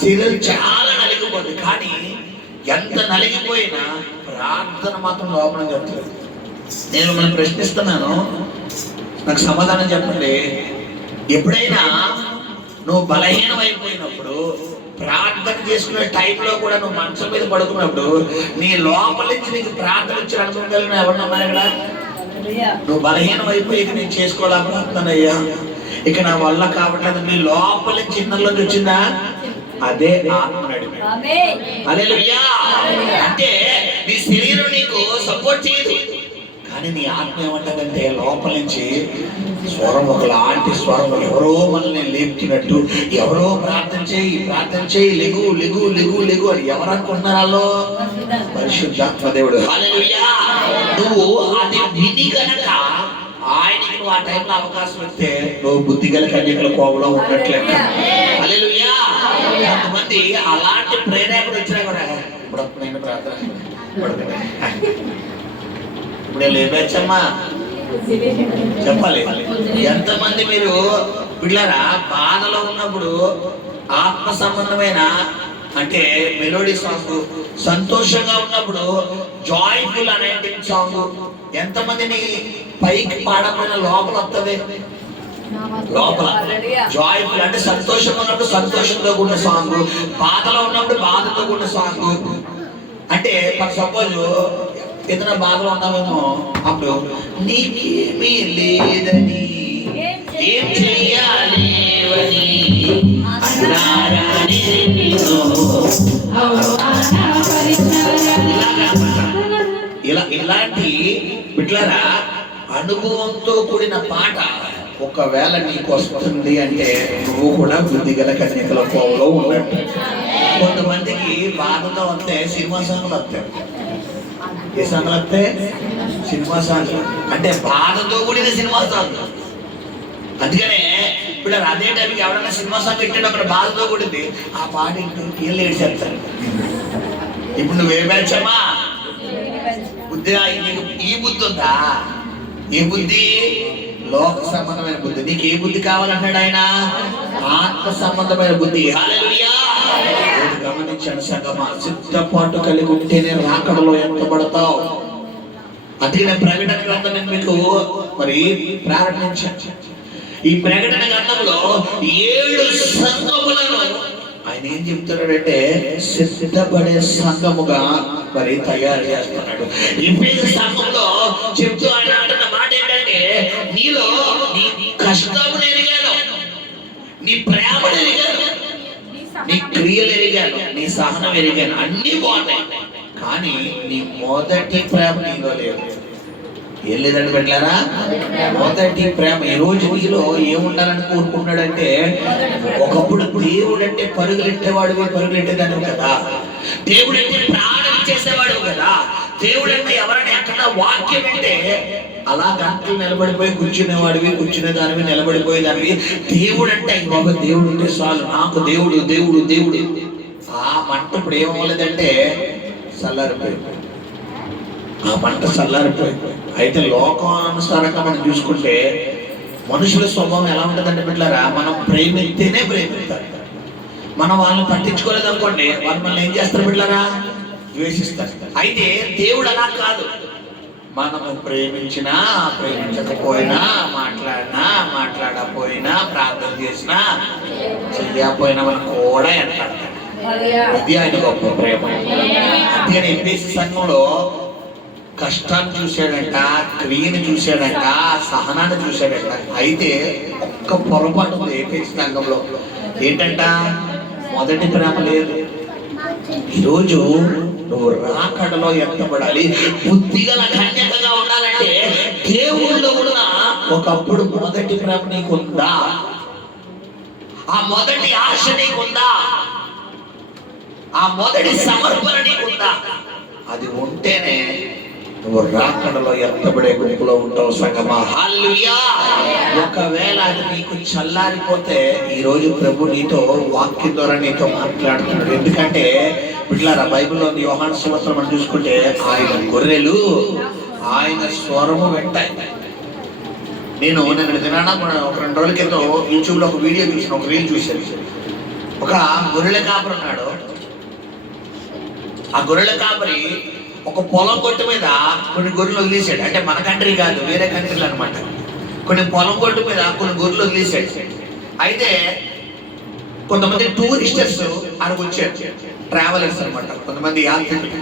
శరీరం చాలా నలిగిపోతుంది, కానీ ఎంత నలిగిపోయినా ప్రార్థన మాత్రం లోపల చెప్తుంది. నేను మిమ్మల్ని ప్రశ్నిస్తున్నాను, నాకు సమాధానం చెప్పండి. ఎప్పుడైనా నువ్వు బలహీనం అయిపోయినప్పుడు, ప్రార్థన చేసుకునే టైంలో కూడా నువ్వు మంచం మీద పడుకున్నప్పుడు, నీ లోపల నుంచి నీకు ప్రార్థన ఇచ్చిన అనుభవం కలిగిన ఎవరు ఉన్నారు ఇక్కడ? నువ్వు బలహీనం అయిపోయి ఇక నేను చేసుకోవాలా ప్రార్థన, అయ్యా ఇక నా వల్ల కాబట్టి నీ లోపల నుంచి ఇన్నర్లోకి వచ్చిందా? అదే ఆత్మ నడిపి. హల్లెలూయా. అంటే నీ శరీరం నీకు సపోర్ట్ చేయదు, కానీ నీ ఆత్మ ఏమంటదంటే లోపల నుంచి స్వరం, ఒకలాంటి స్వరం, ఎవరో మనల్ని లేపుతున్నట్టు, ఎవరో ప్రార్థన చేయి లెగు లెగు లెగు లెగు అని ఎవరు అనుకుంటున్నారో? పరిశుద్ధాత్మ దేవుడు. హల్లెలూయా. నువ్వు అది విని గనక ఆయనకి నువ్వు ఆ టైంలో అవకాశం ఇస్తే నువ్వు బుద్ధిగల కన్యకల కోవలో ఉన్నట్లే. హల్లెలూయా. కొంతమంది అలాంటి ప్రేరేపణ వచ్చినా కూడా ఇప్పుడు నేను ప్రార్థన ఇప్పుడు లేపేచ్చమ్మా చెప్పాలి. ఎంతమంది మీరు పిల్లరా బాధలో ఉన్నప్పుడు ఆత్మ సంబంధమైన అంటే మెలోడీ సాంగ్, సంతోషంగా ఉన్నప్పుడు జాయ్ఫుల్ అనే సాంగ్, ఎంతమందిని పైకి పాడమైన లోపల వస్తుంది? లోపల జాయ్ఫుల్ అంటే సంతోషంగా ఉన్నప్పుడు సంతోషంతో కూడిన సాంగ్, బాధలో ఉన్నప్పుడు బాధతో కూడిన సాంగ్. అంటే ఫర్ సపోజ్ ఏదైనా బాధలో ఉన్నామేమో, అప్పుడు నీకేమీ లేదని ఏం చెయ్యాలి ఇలాంటి బిడ్డలారా అనుభవంతో కూడిన పాట ఒకవేళ నీకు వస్తుంది అంటే నువ్వు కూడా బుద్ధిగల కన్యకల కోవలో ఉన్నట్టు. కొంతమందికి బాధతో వస్తే సినిమా సాంగ్లు వస్తాయి. ఏ సాంగ్లు వస్తే? సినిమా సాంగ్లు. అంటే బాధతో కూడిన సినిమా సాంగ్. అందుకనే ఇప్పుడు అదే టైంకి ఎవరైనా సినిమా సాంగ్ పెట్టాడు అక్కడ బాధతో కూడింది, ఆ పాట ఇంటూ వీళ్ళు ఏడ్చేస్తారు. ఇప్పుడు నువ్వే బ్యాచమ్మా? బుద్ధి ఈ బుద్ధి ఉందా? ఈ బుద్ధి లోక సంబంధమైన బుద్ధి. నీకు ఏ బుద్ధి కావాలన్నాడు ఆయన? ఆత్మ సంబంధమైన బుద్ధి. హల్లెలూయా. గమనించండి సంగమా, సిద్ధపాటు కలిగి ఉంటేనే రాకడలో ఎత్తబడతావు. అందుకనే ప్రకటన గ్రంథం నేను మీకు మరి ప్రారంభించాను. ఈ ప్రకటన గ్రంథంలో 7 సంఘములను ఆయన ఏం చెప్తున్నాడంటే సిద్ధపడే సంఘముగా మరి తయారు చేస్తున్నాడు. ఎఫెసు సంఘంలో చెప్తూ ఆయన అంటున్న మాట ఏంటంటే, నీలో నీ కష్టమును ఎరిగాను, నీ ప్రేమను ఎరిగాను, నీ క్రియలు ఎరిగాను, నీ సహనం ఎరిగాను, అన్ని బాగున్నాయి, కానీ నీ మొదటి ప్రేమ నీలో లేదు. ఏం లేదండి పెట్టారా? మొదటి ప్రేమ. ఈ రోజు నీలో ఏముండాలని కోరుకుంటున్నాడంటే, ఒకప్పుడు దేవుడు అంటే పరుగులెట్టేవాడు, పరుగులెట్టేదాన్ని కదా, దేవుడు అంటే ప్రాణం చేసేవాడు కదా, దేవుడు అంటే ఎవరైనా ఎక్కడ వాక్యం అంటే అలా గంటలు నిలబడిపోయి కూర్చునేవాడివి, కూర్చునేదానివి, నిలబడిపోయేదానివి. దేవుడు అంటే బాబా దేవుడు ఉంటే చాలు, నాకు దేవుడు దేవుడు దేవుడు. ఆ మంట ఇప్పుడు ఏమవ్వలేదంటే చల్లారిపోయింది. ఆ పంట చల్లారిపోయింది. అయితే లోకానుసారంగా మనం చూసుకుంటే మనుషుల స్వభావం ఎలా ఉంటుందంటే బిడ్డలారా, మనం ప్రేమిస్తేనే ప్రేమిస్తారు. మనం వాళ్ళని పట్టించుకోలేదు అనుకోండి, వాళ్ళు మనల్ని ఏం చేస్తారు బిడ్డలారా? ద్వేషిస్తారు. అయితే దేవుడు అలా కాదు. మనము ప్రేమించినా ప్రేమించకపోయినా, మాట్లాడినా మాట్లాడకపోయినా, ప్రార్థన చేసినా చెయ్యకపోయినా మనం కూడా ఎంటాడతాడు. అది ఆయన గొప్ప ప్రేమ. అందుకని ఎఫెసీ సంఘంలో కష్టాన్ని చూశాడంట, క్రియని చూశాడంట, సహనాన్ని చూశాడంట. అయితే ఒక్క పొరపాటు ఉంది ఎఫెసీ సంఘంలో. ఏంటంట? మొదటి ప్రేమ లేదు. ఈరోజు నువ్వు రాకడలో ఎత్తబడాలి, బుద్ధిగల కన్యకగా ఉండాలంటే దేవుళ్ళో ఉన్న ఒకప్పుడు మొదటి ప్రేమ నీకుందా? ఆ మొదటి ఆశ నీకుందా? ఆ మొదటి సమర్పణ నీకుందా? అది ఉంటేనే నువ్వు రాకడలో ఎత్తబడే గుంపులో ఉంటావు సంగమా. హల్లెలూయా. ఒకవేళ అది నీకు చల్లారిపోతే ఈ రోజు ప్రభు నీతో వాక్యం ద్వారా నీతో మాట్లాడుతున్నాడు. ఎందుకంటే బిడ్డలారా, బైబిల్లో యోహాను సువార్తలో మనం చూసుకుంటే ఆయన గొర్రెలు ఆయన స్వరము వింటాయి. నేను దినాన ఒక 2 రోజుల క్రితం యూట్యూబ్లో ఒక వీడియో చూసాను, ఒక రీల్ చూశాను. ఒక గొర్రెల కాపరి ఉన్నాడు. ఆ గొర్రెల కాపరి ఒక పొలం కొట్టు మీద కొన్ని గొర్రెలు వదిలేసాడు. అంటే మన కంట్రీ కాదు, వేరే కంట్రీలు అనమాట. కొన్ని పొలం కొట్టు మీద కొన్ని గొర్రెలు వదిలేసాడు. అయితే కొంతమంది టూరిస్టర్స్ అక్కడికి వచ్చారు, ట్రావెలర్స్ అనమాట. కొంతమంది యాత్రికులు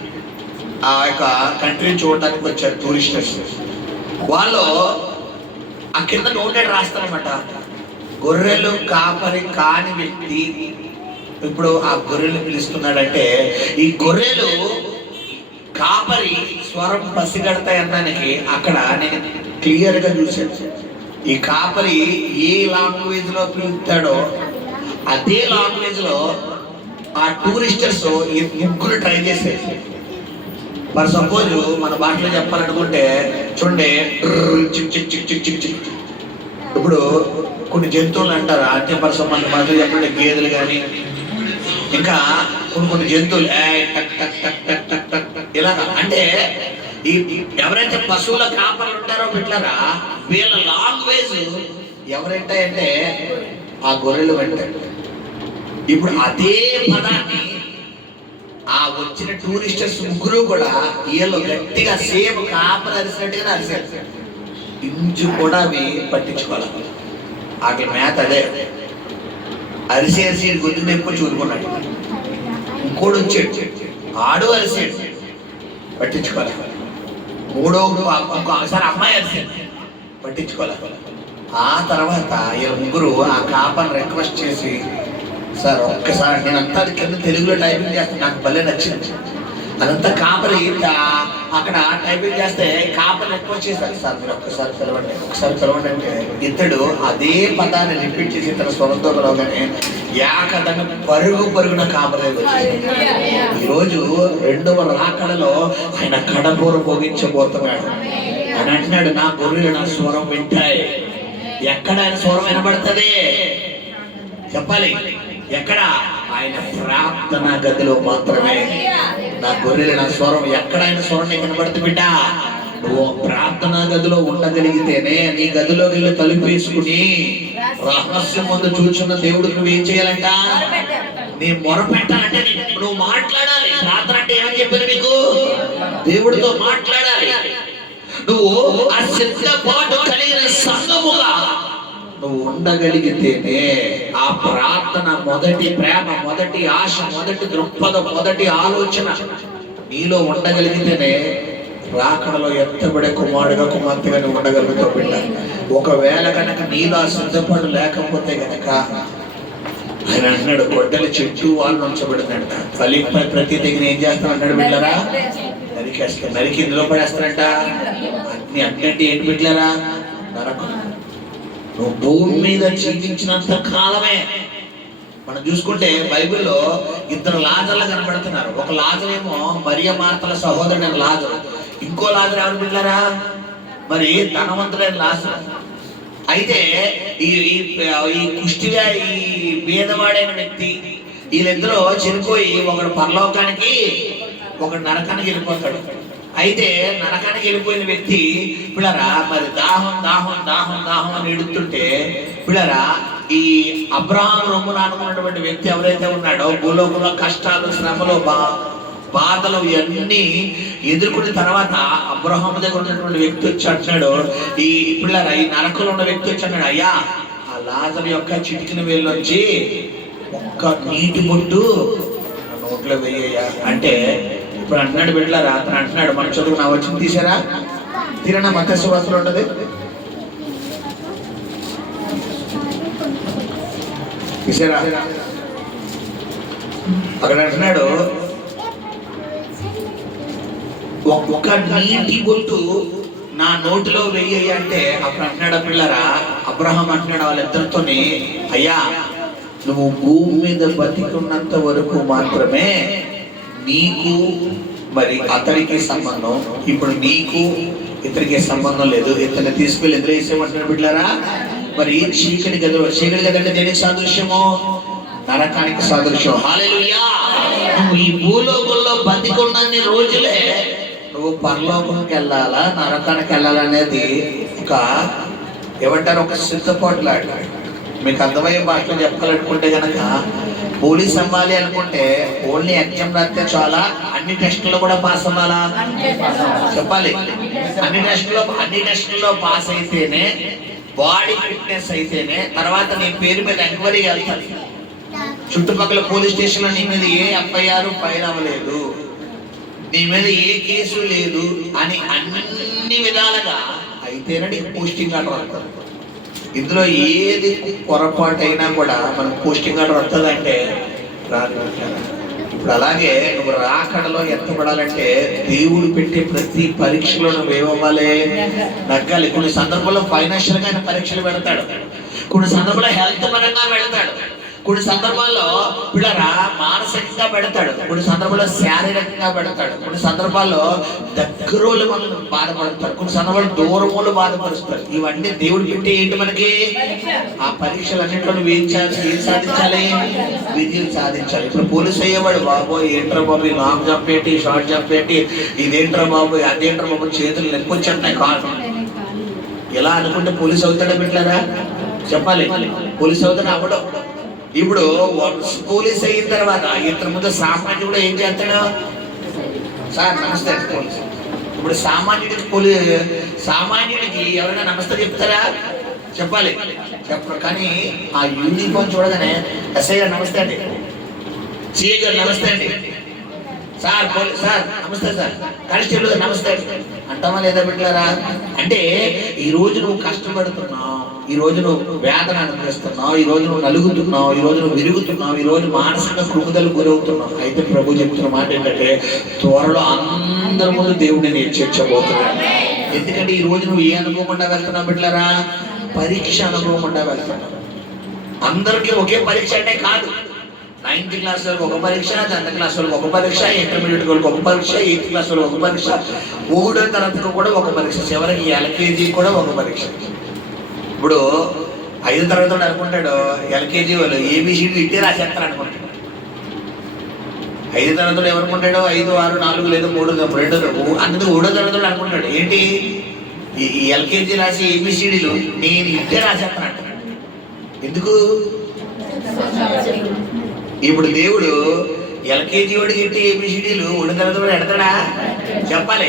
ఆ యొక్క కంట్రీని చూడటానికి వచ్చారు, టూరిస్టర్స్. వాళ్ళు ఆ కింద నోటెడ్ రాస్తారనమాట, గొర్రెలు కాపరి కాని వ్యక్తి ఇప్పుడు ఆ గొర్రెలు పిలుస్తున్నాడంటే ఈ గొర్రెలు కాపరి స్వరం పసిగడతాయి అన్నానికి అక్కడ నేను క్లియర్ గా చూశాను. ఈ కాపరి ఏ లాంగ్వేజ్ లో పిలుస్తాడో అదే లాంగ్వేజ్ లో ఆ టూరిస్టర్స్ ఈ ముగ్గురు ట్రై చేశారు. మరి సపోజ్ మన భాషలో చెప్పాలనుకుంటే చూడండి, చిక్ చిక్ చిక్ చిక్ చిక్ చిక్. ఇప్పుడు కొన్ని జంతువులు అంటారా అంటే పర్సం మన భాషలో చెప్పాలంటే గేదెలు కానీ ఇంకా కొన్ని జంతువులు ఇలాగా. అంటే ఈ ఎవరైతే పశువుల కాపర్లు ఉంటారో బిడ్డలారా, వీళ్ళ లాంగ్వేజ్ ఎవరంటాయంటే ఆ గొర్రెలు వెంటాయి. ఇప్పుడు అదే పదాన్ని ఆ వచ్చిన టూరిస్టర్స్ ముగ్గురు కూడా వీళ్ళు గట్టిగా సేమ్ కాపలు అరిసినట్టుగా అరిసారు. ఇంచు కూడా అవి పట్టించుకోవాలి. వాటి మేత అదే అరిసి అరిసి గుర్తు తెప్పు చూరుకున్నాడు. ఇంకోటి వచ్చాడు, ఆడు అరిసాడు, పట్టించుకోవాలి. మూడో ఒకసారి అమ్మాయి అరిసాడు, పట్టించుకోవాలి. ఆ తర్వాత వీళ్ళ ముగ్గురు ఆ కాపని రిక్వెస్ట్ చేసి, సార్ ఒక్కసారి నేనంతా కింద తెలుగులో టైపింగ్ చేస్తాను, నాకు భలే నచ్చింది. అదంతా కాపరి అక్కడ టైపింగ్ చేస్తే కాపరి రిక్వెస్ట్ చేశారు, సార్ మీరు ఒక్కసారి పిలవండి అంటే ఇతడు అదే పదాన్ని రిపీట్ చేసి తన స్వరంతో పిలవగానే ఏకదంగా పరుగున కాపరి వచ్చేది. ఈరోజు 2వ రాకడలో ఆయన కడపూర భోగించబోతున్నాడు. ఆయన అంటున్నాడు, నా గొర్రెలు నా స్వరం వింటాయి. ఎక్కడ ఆయన స్వరం వినబడుతుంది చెప్పాలి? ఎక్కడ? ఆయన ప్రార్థన గదిలో మాత్రమే. నా గొర్రెలు నా స్వరం. ఎక్కడ ఆయన స్వరం నీకు కనబడుతుంది బిడ్డ? నువ్వు ప్రార్థనా గదిలో ఉండగలిగితేనే, నీ గదిలోకి వెళ్ళి తలుపు వేసుకుని రహస్యం ముందు చూచున్న దేవుడికి నువ్వేం చేయాలంట? నీ మొర పెట్టాలంటే నువ్వు మాట్లాడాలి. ప్రార్థన అంటే ఏమని చెప్పాను నీకు? దేవుడితో మాట్లాడాలి. నువ్వు ఆ సిద్ధపాటు కలిగిన సంఘముగా నువ్వు ఉండగలిగితేనే ఆ ప్రార్థన మొదటి ప్రేమ, మొదటి ఆశ, మొదటి దృక్పథం, మొదటి ఆలోచన నీలో ఉండగలిగితేనే రాకడలో ఎత్తబడే కుమారుడుగా కుమార్తెగా నువ్వు ఉండగలుగుతావు బిడ్డ. ఒకవేళ కనుక నీలో సిద్ధపాటు లేకపోతే కనుక ఆయన అంటున్నాడు, గొడ్డలి చెట్టు వాళ్ళు ఉంచబడిందంట, ఫలింపై ప్రతి దగ్గర ఏం చేస్తామంటాడు బిడ్డరా? నరికేస్తా. నరికి ఇందులో పడేస్తారంట. అన్నింటి ఏంటి బిడ్డరా? నరకం. నువ్వు భూమి మీద జీవించినంత కాలమే. మనం చూసుకుంటే బైబిల్లో 2 లాజర్లు కనబడుతున్నారు. ఒక లాజర్ ఏమో మరియ మార్తల సహోదరుడైన లాజరు, ఇంకో లాజర్ ఎవరు బిడ్డరా? మరి ధనవంతుడైన లాజరు. అయితే ఈ కుష్టిగా ఈ పేదవాడైన వ్యక్తి, వీళ్ళిద్దరూ చనిపోయి ఒకడు పరలోకానికి ఒకడు నరకానికి వెళ్ళిపోతాడు. అయితే నరకానికి వెళ్ళిపోయిన వ్యక్తి పిల్లరా మరి దాహం దాహం దాహం దాహం అని ఎడుతుంటే పిల్లరా ఈ అబ్రహాం రొమ్మున అనుకున్నటువంటి వ్యక్తి ఎవరైతే ఉన్నాడో భూలోకంలో కష్టాలు, శ్రమలు, బాధలు ఇవన్నీ ఎదుర్కొన్న తర్వాత అబ్రహాం దగ్గర ఉన్నటువంటి వ్యక్తి వచ్చి అంటున్నాడు, ఈ పిల్లరా ఈ నరకంలో ఉన్న వ్యక్తి వచ్చి అన్నాడు, అయ్యా ఆ లాజరు యొక్క చిటికిన వేలు వచ్చి ఒక్క నీటి బొట్టు నోట్లో వెయ్యయ్యా అంటే ఇప్పుడు అంటున్నాడు బిడ్డలారా, అతను అంటున్నాడు మన చదువు నా వచ్చింది తీసారా తీరనా మత్స్య వార్తలు ఉంటది. తీసారా అక్కడ అంటున్నాడు ఒక్క నీటి బొట్టు నా నోటిలో వెయ్యి అంటే అప్పుడు అంటున్నాడు పిల్లరా, అబ్రహాం అంటున్నాడు వాళ్ళిద్దరితోని, అయ్యా నువ్వు భూమి మీద బతికున్నంత వరకు మాత్రమే నీకు మరి అతడికి సంబంధం, ఇప్పుడు నీకు ఇతనికి సంబంధం లేదు, ఇతన్ని తీసుకెళ్ళి ఎదురు వేసేమంటున్నాడు బిడ్డలారా. మరి చీకటి గది అంటే దేనికి సాదృశ్యము? నరకానికి సాదృశ్యం. హల్లెలూయా. నువ్వు ఈ భూలోకంలో బతికున్నన్ని రోజులే నువ్వు పరలోకంకి వెళ్ళాలా నరకానికి వెళ్ళాలనేది ఒక ఏమంటారు, ఒక సిద్ధపాటులాట. మీకు అర్థమయ్యే భాషలో చెప్పాలనుకుంటే కనుక పోలీస్ అవ్వాలి అనుకుంటే ఓన్లీ ఎగ్జామ్ రాస్తే చాలా, అన్ని టెస్టుల్లో కూడా పాస్ అవ్వాలా చెప్పాలి. అన్ని టెస్టుల్లో పాస్ అయితేనే, బాడీ ఫిట్నెస్ అయితేనే తర్వాత నీ పేరు మీద ఎంక్వైరీ వెళ్తాను. చుట్టుపక్కల పోలీస్ స్టేషన్లో నీ మీద ఏ ఎఫ్ఐఆర్ ఫైల్ అవ్వలేదు, నీ మీద ఏ కేసు లేదు అని అన్ని విధాలుగా అయితేనే నీకు పోస్టింగ్ ఆర్డర్ వస్తుంది. ఇందులో ఏది పొరపాటు అయినా కూడా మనకు పోస్టింగ్ ఆర్డర్ వస్తుందంటే రాదు. ఇప్పుడు అలాగే నువ్వు రాకడలో ఎత్తపడాలంటే దేవుడు పెట్టే ప్రతి పరీక్షలో నువ్వు ఏమవ్వాలి, నగ్గాలి. కొన్ని సందర్భాల్లో ఫైనాన్షియల్ గా ఆయన పరీక్షలు పెడతాడు, కొన్ని సందర్భాల్లో హెల్త్ పరంగా పెడతాడు, కొన్ని సందర్భాల్లో పిల్లరా మానసికంగా పెడతాడు, కొన్ని సందర్భాల్లో శారీరకంగా పెడతాడు, కొన్ని సందర్భాల్లో దగ్గరోళ్ళు మనల్ని బాధపడతాడు, కొన్ని సందర్భాల్లో దూరమూలు బాధపరుస్తాడు. ఇవన్నీ దేవుడు పెట్టి ఏంటి మనకి ఆ పరీక్షలన్నింటిలో నువ్వు ఏం సాధించాలి, విజయం సాధించాలి. ఇప్పుడు పోలీసు అయ్యేవాడు, బాబు ఏంట్రా బాబు లాంగ్ జంప్ ఏంటి, షార్ట్ జంప్ ఏంటి, ఇదేంట్రా బాబు అదేంట్రా బాబు, చేతులు నెక్కొచ్చేస్తున్నాయి కాదు. ఎలా అనుకుంటే పోలీసు అవుతాడా బిడ్డలారా చెప్పాలి. పోలీసు అవుతాడు అవ్వడం. ఇప్పుడు పోలీస్ అయిన తర్వాత ఇంత ముందు సామాన్యుడు ఏం చేస్తాడు, సార్ నమస్తే పోలీస్. ఇప్పుడు సామాన్యుడికి ఎవరైనా నమస్తే చెప్తారా చెప్పాలి, చెప్పరు. కానీ ఆ యూనిఫామ్ చూడగానే ఎస్ఐ గారు నమస్తే అండి, సిఐ గారు నమస్తే అండి, సార్ సార్ నమస్తే, సార్ కానిస్టేబుల్ గారు నమస్తే అంటామా లేదా బిడ్డలారా? అంటే ఈ రోజు నువ్వు కష్టపడుతున్నావు, ఈ రోజు నువ్వు వేదన అనుభవిస్తున్నావు, ఈ రోజు నువ్వు నలుగుతున్నావు, ఈ రోజు నువ్వు విరుగుతున్నావు, ఈ రోజు మానసిక కృంగుదలకు గురవుతున్నావు. అయితే ప్రభు చెప్తున్న మాట ఏంటంటే త్వరలో అందరి ముందు దేవుడిని నేను చేర్చబోతున్నాను. ఎందుకంటే ఈ రోజు నువ్వు ఏ అనుభవం గుండా వెళ్తున్నావు బిడ్డలారా? పరీక్ష అనుభవం గుండా వెళ్తున్నావు. అందరికీ ఒకే పరీక్ష అంటే కాదు. 9th క్లాస్ వరకు ఒక పరీక్ష, 10th క్లాస్ వరకు ఒక పరీక్ష, ఇంటర్మీడియట్ వరకు ఒక పరీక్ష, 8th క్లాస్ వరకు ఒక పరీక్ష, 3వ తరగతికి కూడా ఒక పరీక్ష, చివరికి ఎల్కేజీ కూడా ఒక పరీక్ష. ఇప్పుడు 5వ తరగతి అనుకుంటాడు ఎల్కేజీ వాళ్ళు ఏబిసిడి ఇట్టే రాసేస్తారు అనుకుంటాడు. 5వ తరగతిలో ఎవరుకుంటాడు 5, 6, 4 లేదా 3, 2 అందుకు 3వ తరగతిలో అనుకుంటాడు ఏంటి ఈ ఎల్కేజీ రాసి ఏబిసిడీలు నేను ఇట్టే రాసేస్తాను అంటాడు. ఎందుకు? ఇప్పుడు దేవుడు ఎల్కేజీ వాడికి ఎట్టి ఏబిసిడీలు 3వ తరగతి వాడు ఎడతాడా చెప్పాలి.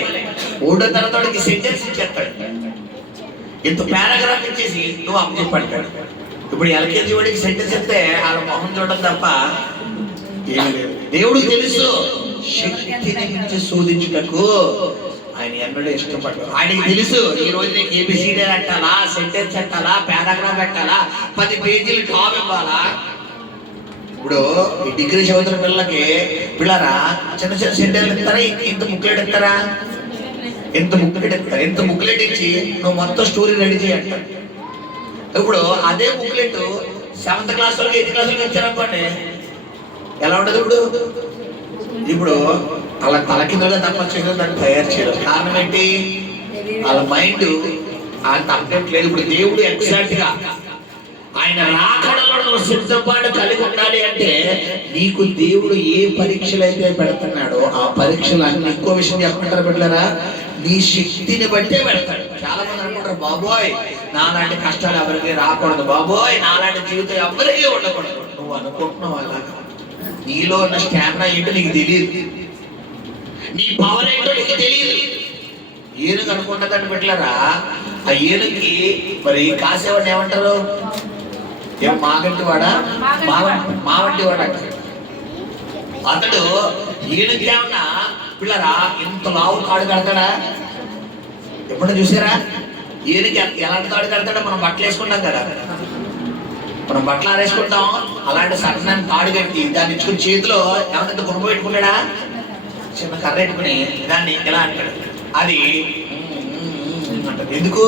3వ తరగతి వాడికి సెంటెన్స్ ఇచ్చేస్తాడు, ఇంత పారాగ్రాఫ్ ఇచ్చేసి నువ్వు అప్పు చెప్పంటాడు. ఇప్పుడు ఎల్కేజీ వాడికి సెంటెన్స్ ఇస్తే వాళ్ళ మొహం చూడడం తప్ప ఏమి లేదు. దేవుడికి తెలుసు శక్తిని మించి శోధించుటకు ఆయన ఎన్నడూ ఇష్టపడ్డాడు. ఆయనకి తెలుసు ఈ రోజు నీకు ఏబిసిడీ పెట్టాలా, సెంటెన్స్ పెట్టాలా, పారాగ్రాఫ్ పెట్టాలా, 10 పేజీలు టాప్ ఇవ్వాలా. ఇప్పుడు ఈ డిగ్రీ చదువుతున్న పిల్లలకి పిల్లరా చిన్న చిన్న సెంటెన్స్లు ఇస్తారా, ఇంత బుక్లెట్ ఇస్తారా, ఎంత బుక్లెట్ ఇచ్చి నువ్వు మొత్తం స్టోరీ రెడీ చేయంటారు. ఇప్పుడు అదే బుక్లెట్ 7th క్లాస్ వాళ్ళకి 8th క్లాస్ వాళ్ళకి ఇచ్చారనుకోండి ఎలా ఉండదు? ఇప్పుడు అలా తలకిందులుగా తప్ప దాన్ని తయారు చేయలేదు. కారణం ఏంటి? వాళ్ళ మైండ్ అంత అప్డేట్ లేదు. ఇప్పుడు దేవుడు ఎగ్జాక్ట్ గా ఆయన రాకడలో సిద్ధపాటు కలిగి ఉండాలి అంటే నీకు దేవుడు ఏ పరీక్షలు అయితే పెడుతున్నాడో ఆ పరీక్షలు అన్ని ఎక్కువ విషయం చెప్పమంటారు బిడ్డలారా, నీ శక్తిని బట్టే పెడతాడు. చాలా మంది అనుకుంటారు బాబోయ్ నాలాంటి కష్టాలు ఎవరికి రాకూడదు, బాబోయ్ నాలాంటి జీవితం ఎవరికీ ఉండకూడదు. నువ్వు అనుకుంటున్నావు అలాగా. నీలో ఉన్న స్టామినా ఏంటో నీకు తెలియదు, నీ పవర్ ఏంటో నీకు తెలియదు. ఏనుగు అనుకుంటుందని బిడ్డలారా, ఆ ఏనుగుకి మరి కాసేవాడిని ఏమంటారు? ఏం మాగంటి వాడా మావంటి వాడు అంటారు. అతడు ఈయనకేమన్నా పిల్లరా ఇంత లావు తాడు కడతాడా? ఎప్పుడైనా చూసారా? ఈయనకి ఎలాంటి తాడు కడతాడో మనం బట్టలు వేసుకుంటాం కదా, మనం బట్టలు ఆరేసుకుంటాం, అలాంటి సన్నని తాడు కట్టి దాన్ని ఇచ్చుకుని చేతిలో ఏమంటే కొనుగో పెట్టుకుంటాడా? చిన్న కర్ర పెట్టుకుని దాన్ని ఎలా అంటాడు, అది అంటాడు. ఎందుకు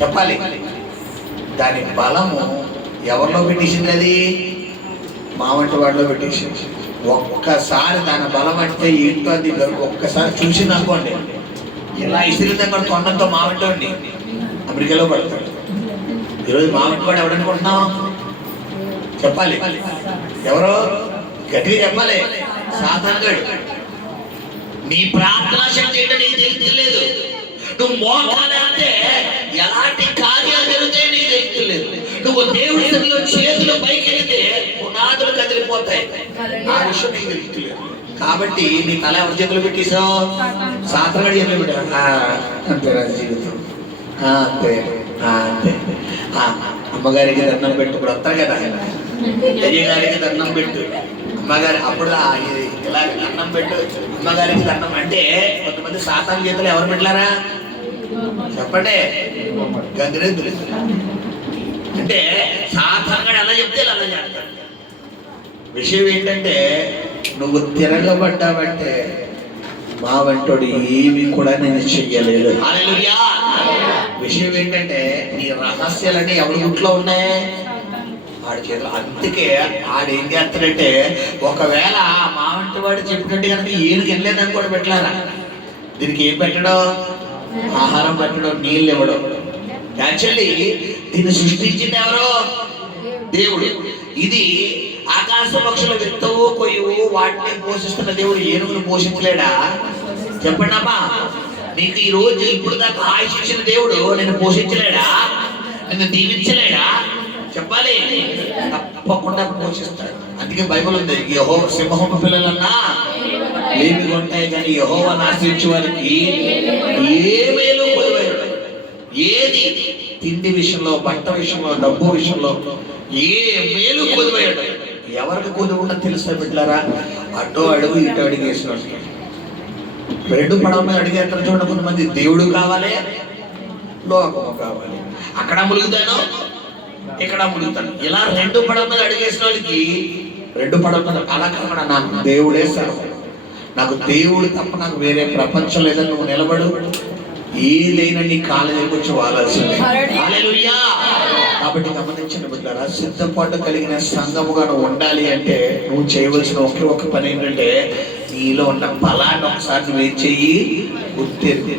చెప్పాలి? దాని బలము ఎవరిలో పెట్టేసింది? అది మా వంటి వాడిలో పెట్టేసింది. ఒక్కసారి దాని బలం అంటే ఏంటో అది ఒక్కసారి చూసింది అనుకోండి, ఇలా ఇసిరితే కూడా తొండంతో మా వంటి అమెరికాలో పడతాడు. ఈరోజు మా వంటి వాడు ఎవడనుకుంటున్నాం? చెప్పాలి, ఎవరో గట్టిగా చెప్పాలి. సాతానుగాడు. నీ ప్రార్థనా శక్తి ఏంటో నీకు తెలియలేదు. నువ్వు మోకాలంటే ఎలాంటి కార్యాలు జరుగుతాయో నీకు తెలియలేదు. నువ్వు దేవుడి సన్నిధిలో చేతులు పైకి వెళితే పునాదులు కదిలిపోతాయి, ఆ విషయం నీకు తెలియలేదు. కాబట్టి నీ తల ఎవరి చేతులు పెట్టేసావు? సాతానుగాడి చేతులు పెట్టావు. అంతే రాజు జీవితం, అంతే అంతే. అమ్మగారికి దండం పెట్టు, ఇప్పుడు వస్తారు కదా, అయ్యగారికి దండం పెట్టు, అమ్మగారి అప్పుడు ఇలా దండం పెట్టు, అమ్మగారికి దండం. అంటే కొంతమంది సాతాను చేతులు ఎవరు పెట్టారా చెప్పండి? గంగిరెద్దులు. అంటే సాతానుగాడు ఎలా చెప్తే అలా చేస్తాడు. విషయం ఏంటంటే నువ్వు తిరగబడ్డావంటే మా వంటోడు ఏమి కూడా నేను చెయ్యలేదు. హల్లెలూయా. విషయం ఏంటంటే నీ రహస్యాలన్నీ ఎవరి గుట్లో ఉన్నాయి? వాడి చేతులు. అందుకే ఆడేం చేస్తాడంటే ఒకవేళ మా వంటి వాడు చెప్పినట్టు కనుక ఏనుగు వెళ్ళలేదని కూడా పెట్టలేరా? దీనికి ఏం పెట్టడం? ఆహారం పెట్టడం, నీళ్ళు ఇవ్వడం. యాక్చువల్లీ దీన్ని సృష్టించింది ఎవరో? దేవుడు. ఇది ఆకాశ పక్షుల విత్తవు కొయ్యవు వాటిని పోషిస్తున్న దేవుడు ఏనుగును పోషించలేడా? చెప్పండి అమ్మా. నీకు ఈ రోజు ఇప్పుడు దాకా ఆయుష్ ఇచ్చిన దేవుడు నిన్ను పోషించలేడా? నిన్ను దీవించలేడా? చెప్పాలి, తప్పకుండా పోషిస్తాడు. అందుకే బైబిల్ ఉంది, యెహోవా సింహం పిల్లలన్నా ఏమి ఉంటాయి కానీ యెహోవాను ఆశ్రయించే వారికి ఏ మేలు కొలువైనడు. ఏది తిండి విషయంలో, బట్ట విషయంలో, డబ్బు విషయంలో ఏ మేలు కొలువైనడు. ఎవరికి కొలువు ఉన్నది తెలుసా బిడ్డలారా? అటో అడుగు ఇటో అడుగు వేసిన రెండు పడవ మీద అడిగేస్తారు చూడండి. కొంతమంది దేవుడు కావాలి, లోకము కావాలి. అక్కడ ములుగుతాను, ఇక్కడ ములుగుతాను. ఇలా రెండు పడవ మీద అడిగేసిన వాళ్ళకి రెండు పడవ మీద అలా కాకుండా నాకు దేవుడే సర్వం, నాకు దేవుడు తప్ప నాకు వేరే ప్రపంచం లేదని నువ్వు నిలబడు. ఏదైనా నీ కాళ్ళ వచ్చి వాలాల్సిందే. హల్లెలూయా. కాబట్టి గమనించిన బిడ్డలారా, సిద్ధపాటు కలిగిన సంఘముగా నువ్వు ఉండాలి అంటే నువ్వు చేయవలసిన ఒకే ఒక పని ఏంటంటే నీలో ఉన్న బలాన్ని ఒకసారి నువ్వేం చెయ్యి, గుర్తెరిగి.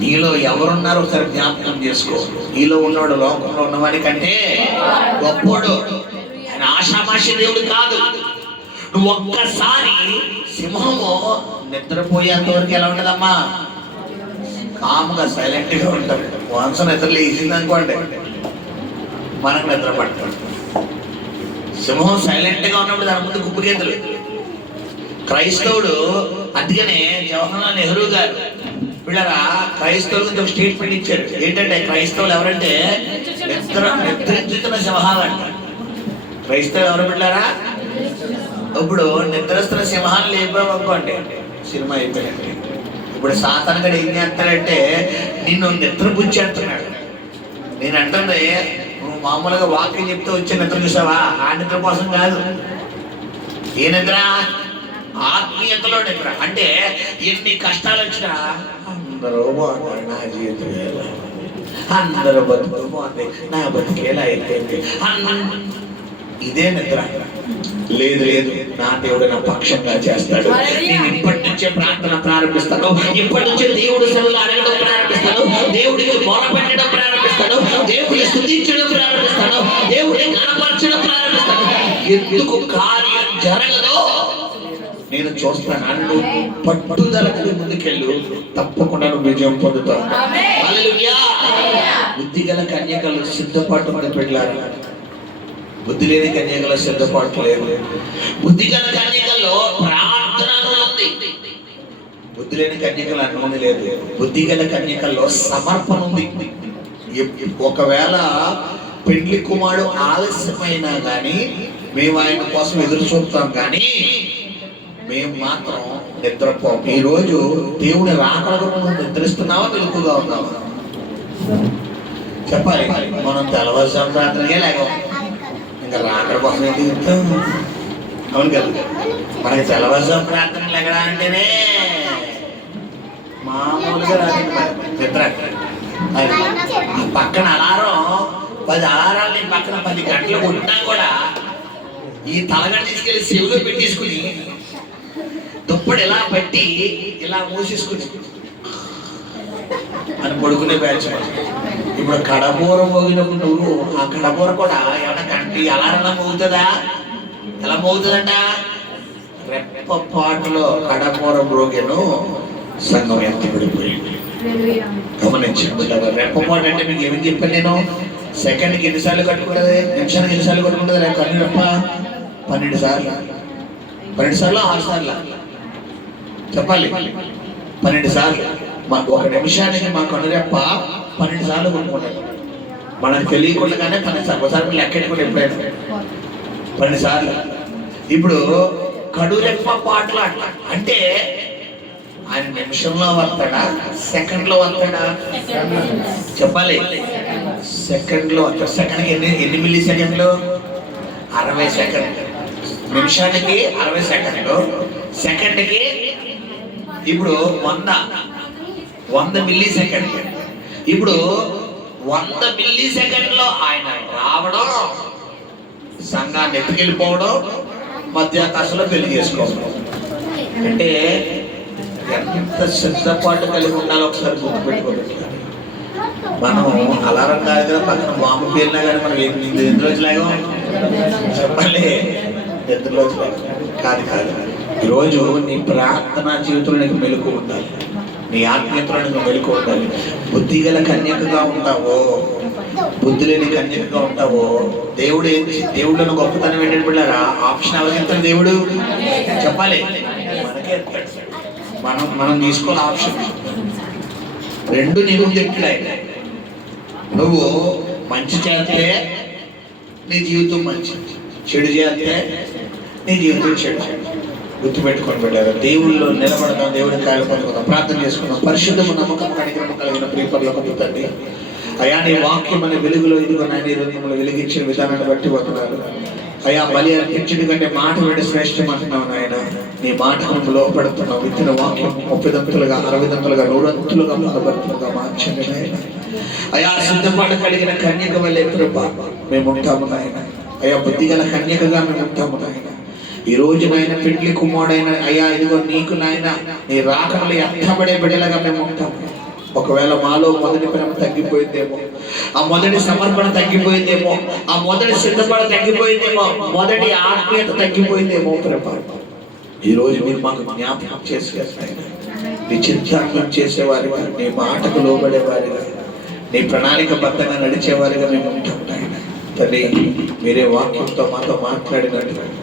నీలో ఎవరున్నారో ఒకసారి జ్ఞాపకం చేసుకో. నీలో ఉన్నవాడు లోకంలో ఉన్నవాడి కంటే గొప్పోడు. ఆయన ఆషామాషి దేవుడు కాదు. నువ్వు ఒక్కసారి సింహము నిద్రపోయేంత వరకు ఎలా ఉండదమ్మా? కాముగా సైలెంట్ గా ఉంటాం. వంశ నిద్ర లేచింది అనుకోండి, మనకు నిద్ర పడతాం. సింహం సైలెంట్ గా ఉన్నప్పుడు దాని ముందు గుప్పుగేతులు. క్రైస్తవుడు, అందుకనే జవహర్లాల్ నెహ్రూ గారు వీళ్ళరా క్రైస్తవుల గురించి ఒక స్టేట్మెంట్ ఇచ్చారు. ఏంటంటే క్రైస్తవులు ఎవరంటే నిద్రించుతున్న సింహాలు అంట. క్రైస్తవులు ఎవరు బిడ్డారా? ఇప్పుడు నిద్రస్తున్న సింహాలు లేపావు అనుకోండి, సినిమా అయిపోయింది. ఇప్పుడు సాతానుగాడు ఏం చేస్తాడంటే నిన్ను నిద్రపుచ్చేస్తున్నాడు. నేను అంటుంది, నువ్వు మామూలుగా వాక్యం చెప్తే వచ్చే నిద్ర చూసావా? ఆ నిద్ర కోసం కాదు. ఏ నిద్ర? ఆత్మీయతలో నిద్ర. అంటే ఎన్ని కష్టాలు వచ్చినా అందరూ బాగున్నారు, నా జీవితం ఎలా, అందరూ బతుకు బాగుంది, నా బతుకేలా అయిపోయింది, ఇదే నిద్ర. లేదు లేదు, నా దేవుడు నా పక్షంగా చేస్తాడు. నేను ఇప్పటి నుంచే ప్రార్థన ప్రారంభిస్తాను, ఇప్పటి నుంచే దేవుడు సెలవులు అడగడం ప్రారంభిస్తాను, దేవుడికి మొరపెట్టడం ప్రారంభిస్తాను, దేవుడిని స్తుతించడం ప్రారంభిస్తాను, దేవుడిని కనపరచడం ప్రారంభిస్తాను. ఎందుకు కార్యం జరగదో నేను చూస్తాను. నువ్వు పట్టుదలకు ముందుకెళ్ళు, తప్పకుండా నువ్వు విజయం పొందుతావు. హల్లెలూయా. బుద్ధి గల కన్యకలు సిద్ధపాటు పెట్టారు, బుద్ధి లేని కన్యకలో సిద్ధపాటు లేదు. బుద్ధి గల కన్యకల్లో ప్రార్థన ఉంది, బుద్ధి లేని కన్యకలు అన్నది లేదు. బుద్ధి గల కన్యకల్లో సమర్పణ ఉంది. ఒకవేళ పెళ్లి కుమారుడు ఆలస్యమైనా కానీ మేము ఆయన కోసం ఎదురు చూస్తాం, కానీ మేము మాత్రం నిద్రపోం. ఈరోజు దేవుని రాకడకు ముందు నిద్రిస్తున్నావా, మెలకుగా ఉన్నావా? చెప్పాలి. మనం తెల్లవారుజాము ప్రార్థనకే లేకపో, ఇంకా రాకడ కోసం ఏం చెప్తాం? అవును కదా, మనకి తెల్లవారుజాము ప్రార్థన లేకడా అంటేనే మామూలుగా రాదండి నిద్ర. అది ఆ పక్కన అలారం 10 అలారాలు పక్కన 10 గంటలు కొట్టినా కూడా ఈ తలగడ తీసుకెళ్లి చెవిలో పెట్టేసుకుని దుప్పటి ఇలా పట్టి ఇలా మూసేసుకుని అని పడుకునే బ్యాచ్. ఇప్పుడు కడబూర మోగినప్పుడు నువ్వు ఆ కడబూర కూడా ఏమన్నా గంట అలారం మోగుతుందా? ఎలా మోగుతుందంట? రెప్పపాటులో కడబూర మోగెను, సంఘం ఎత్తబడిపోయింది. గమనించండి. రెప్పపాటు అంటే మీకు ఏమని చెప్పాను నేను? సెకండ్కి ఎన్నిసార్లు కట్టుకుంటుంది, నిమిషానికి ఎన్నిసార్లు కట్టుకుంటుంది? రేపు కన్ను రెప్ప 12 సార్లు, 12 సార్లు 6 సార్లు చెప్పాలి. 12 సార్లు. ఒక నిమిషానికి మా కనురెప్ప 12 సార్లు కొట్టుకుంటారు. మనకు తెలియకుండానే 12 సార్లు. ఒకసారి లెక్కెట్టుకుంటే ఎప్పుడైనా 12 సార్లు. ఇప్పుడు కడురెప్ప పాటలు అట్లా అంటే ఆయన నిమిషంలో వస్తాడా, సెకండ్లో వస్తాడా? చెప్పాలి. సెకండ్లో వస్తాడు. సెకండ్కి ఎన్ని మిల్లీ సెకండ్లు? 60 సెకండ్లు. నిమిషానికి 60 సెకండ్లు, సెకండ్కి ఇప్పుడు 100 మిల్లీ సెకండ్లు. ఇప్పుడు 100 మిల్లీ సెకండ్లో ఆయన రావడం, సంఘాన్ని ఎత్తుకెళ్ళిపోవడం, మధ్యాకాశంలో పెళ్లి చేసుకోవడం. అంటే ఎంత సిద్ధపాటు కలిగి ఉండాలో ఒకసారి గుర్తుపెట్టుకోవాలి. మనం అలారం కాదు కదా, పక్కన బాంబు పేలినా కానీ మనం ఎన్ని రోజులాగా చెప్పాలి. 2 రోజులు కాదు. ఈరోజు నీ ప్రార్థనా జీవితంలో నీకు మెలకు ఉండాలి, నీ ఆత్మీయతలో నీకు మెలకు ఉండాలి. బుద్ధి గల కన్యకగా ఉంటావో, బుద్ధి లేని కన్యకగా ఉంటావో, దేవుడు గొప్పతనం ఏంటంటే పిల్లరా, ఆప్షన్ అవసరం దేవుడు చెప్పాలి. మనకే మనం తీసుకోవాలి ఆప్షన్. 2 నీ ముందు ఎట్లా. నువ్వు మంచి చేస్తే నీ జీవితం మంచి, చెడు చేస్తే నీ జీవితం చెడు. గుర్తుపెట్టుకొని పెట్టారు. దేవుళ్ళు నిలబడదాం, దేవుడిని కాయలు పొందుకుందాం, ప్రార్థన చేసుకుందాం. పరిశుద్ధము నమ్మకం కలిగిన ప్రియపరులకు తండ్రి, అయా నీ వాక్యం అనే వెలుగులో ఇదిగో నాయన ఈరోజు మిమ్మల్ని వెలిగించిన విధానాన్ని బట్టి పోతున్నారు. అయా బలి అర్పించడం కంటే మాట వెంట శ్రేష్టం అంటున్నావు నాయన. నీ మాటకు లోపడుతున్నావు. ఇచ్చిన వాక్యం 30 దంతులుగా 60 దంతులుగా 100 దంతులుగా బలపడుతులుగా మార్చండి నాయన. అయా సిద్ధపాటు కలిగిన కన్యక వల్లే కృప మేము ఉంటాము నాయన. అయా బుద్ధి గల కన్యకగా మేము ఉంటాము నాయన. ఈ రోజు నాయన పెండ్లి కుమారుడైన అయ్యా ఇదిగో నీకు నాయన నీ రాకడలు ఎత్తబడే బిడ్డలుగా మేము ఉంటాము. ఒకవేళ మాలో మొదటి ప్రేమ తగ్గిపోయిందేమో, ఆ మొదటి సమర్పణ తగ్గిపోయిందేమో, ఆ మొదటి సిద్ధపడ తగ్గిపోయిందేమో, మొదటి ఆత్మీయత తగ్గిపోయిందేమో ప్రభా, ఈ రోజు మీరు మాకు జ్ఞాపకం చేసేస్తాయి. నీ చిత్తాంతం చేసేవారిగా, నీ మాటకు లోబడేవారిగా, నీ ప్రణాళికబద్ధంగా నడిచేవారిగా మేము ఉంటాం. తండ్రి మీరే వాక్యంతో మాతో మాట్లాడినట్టు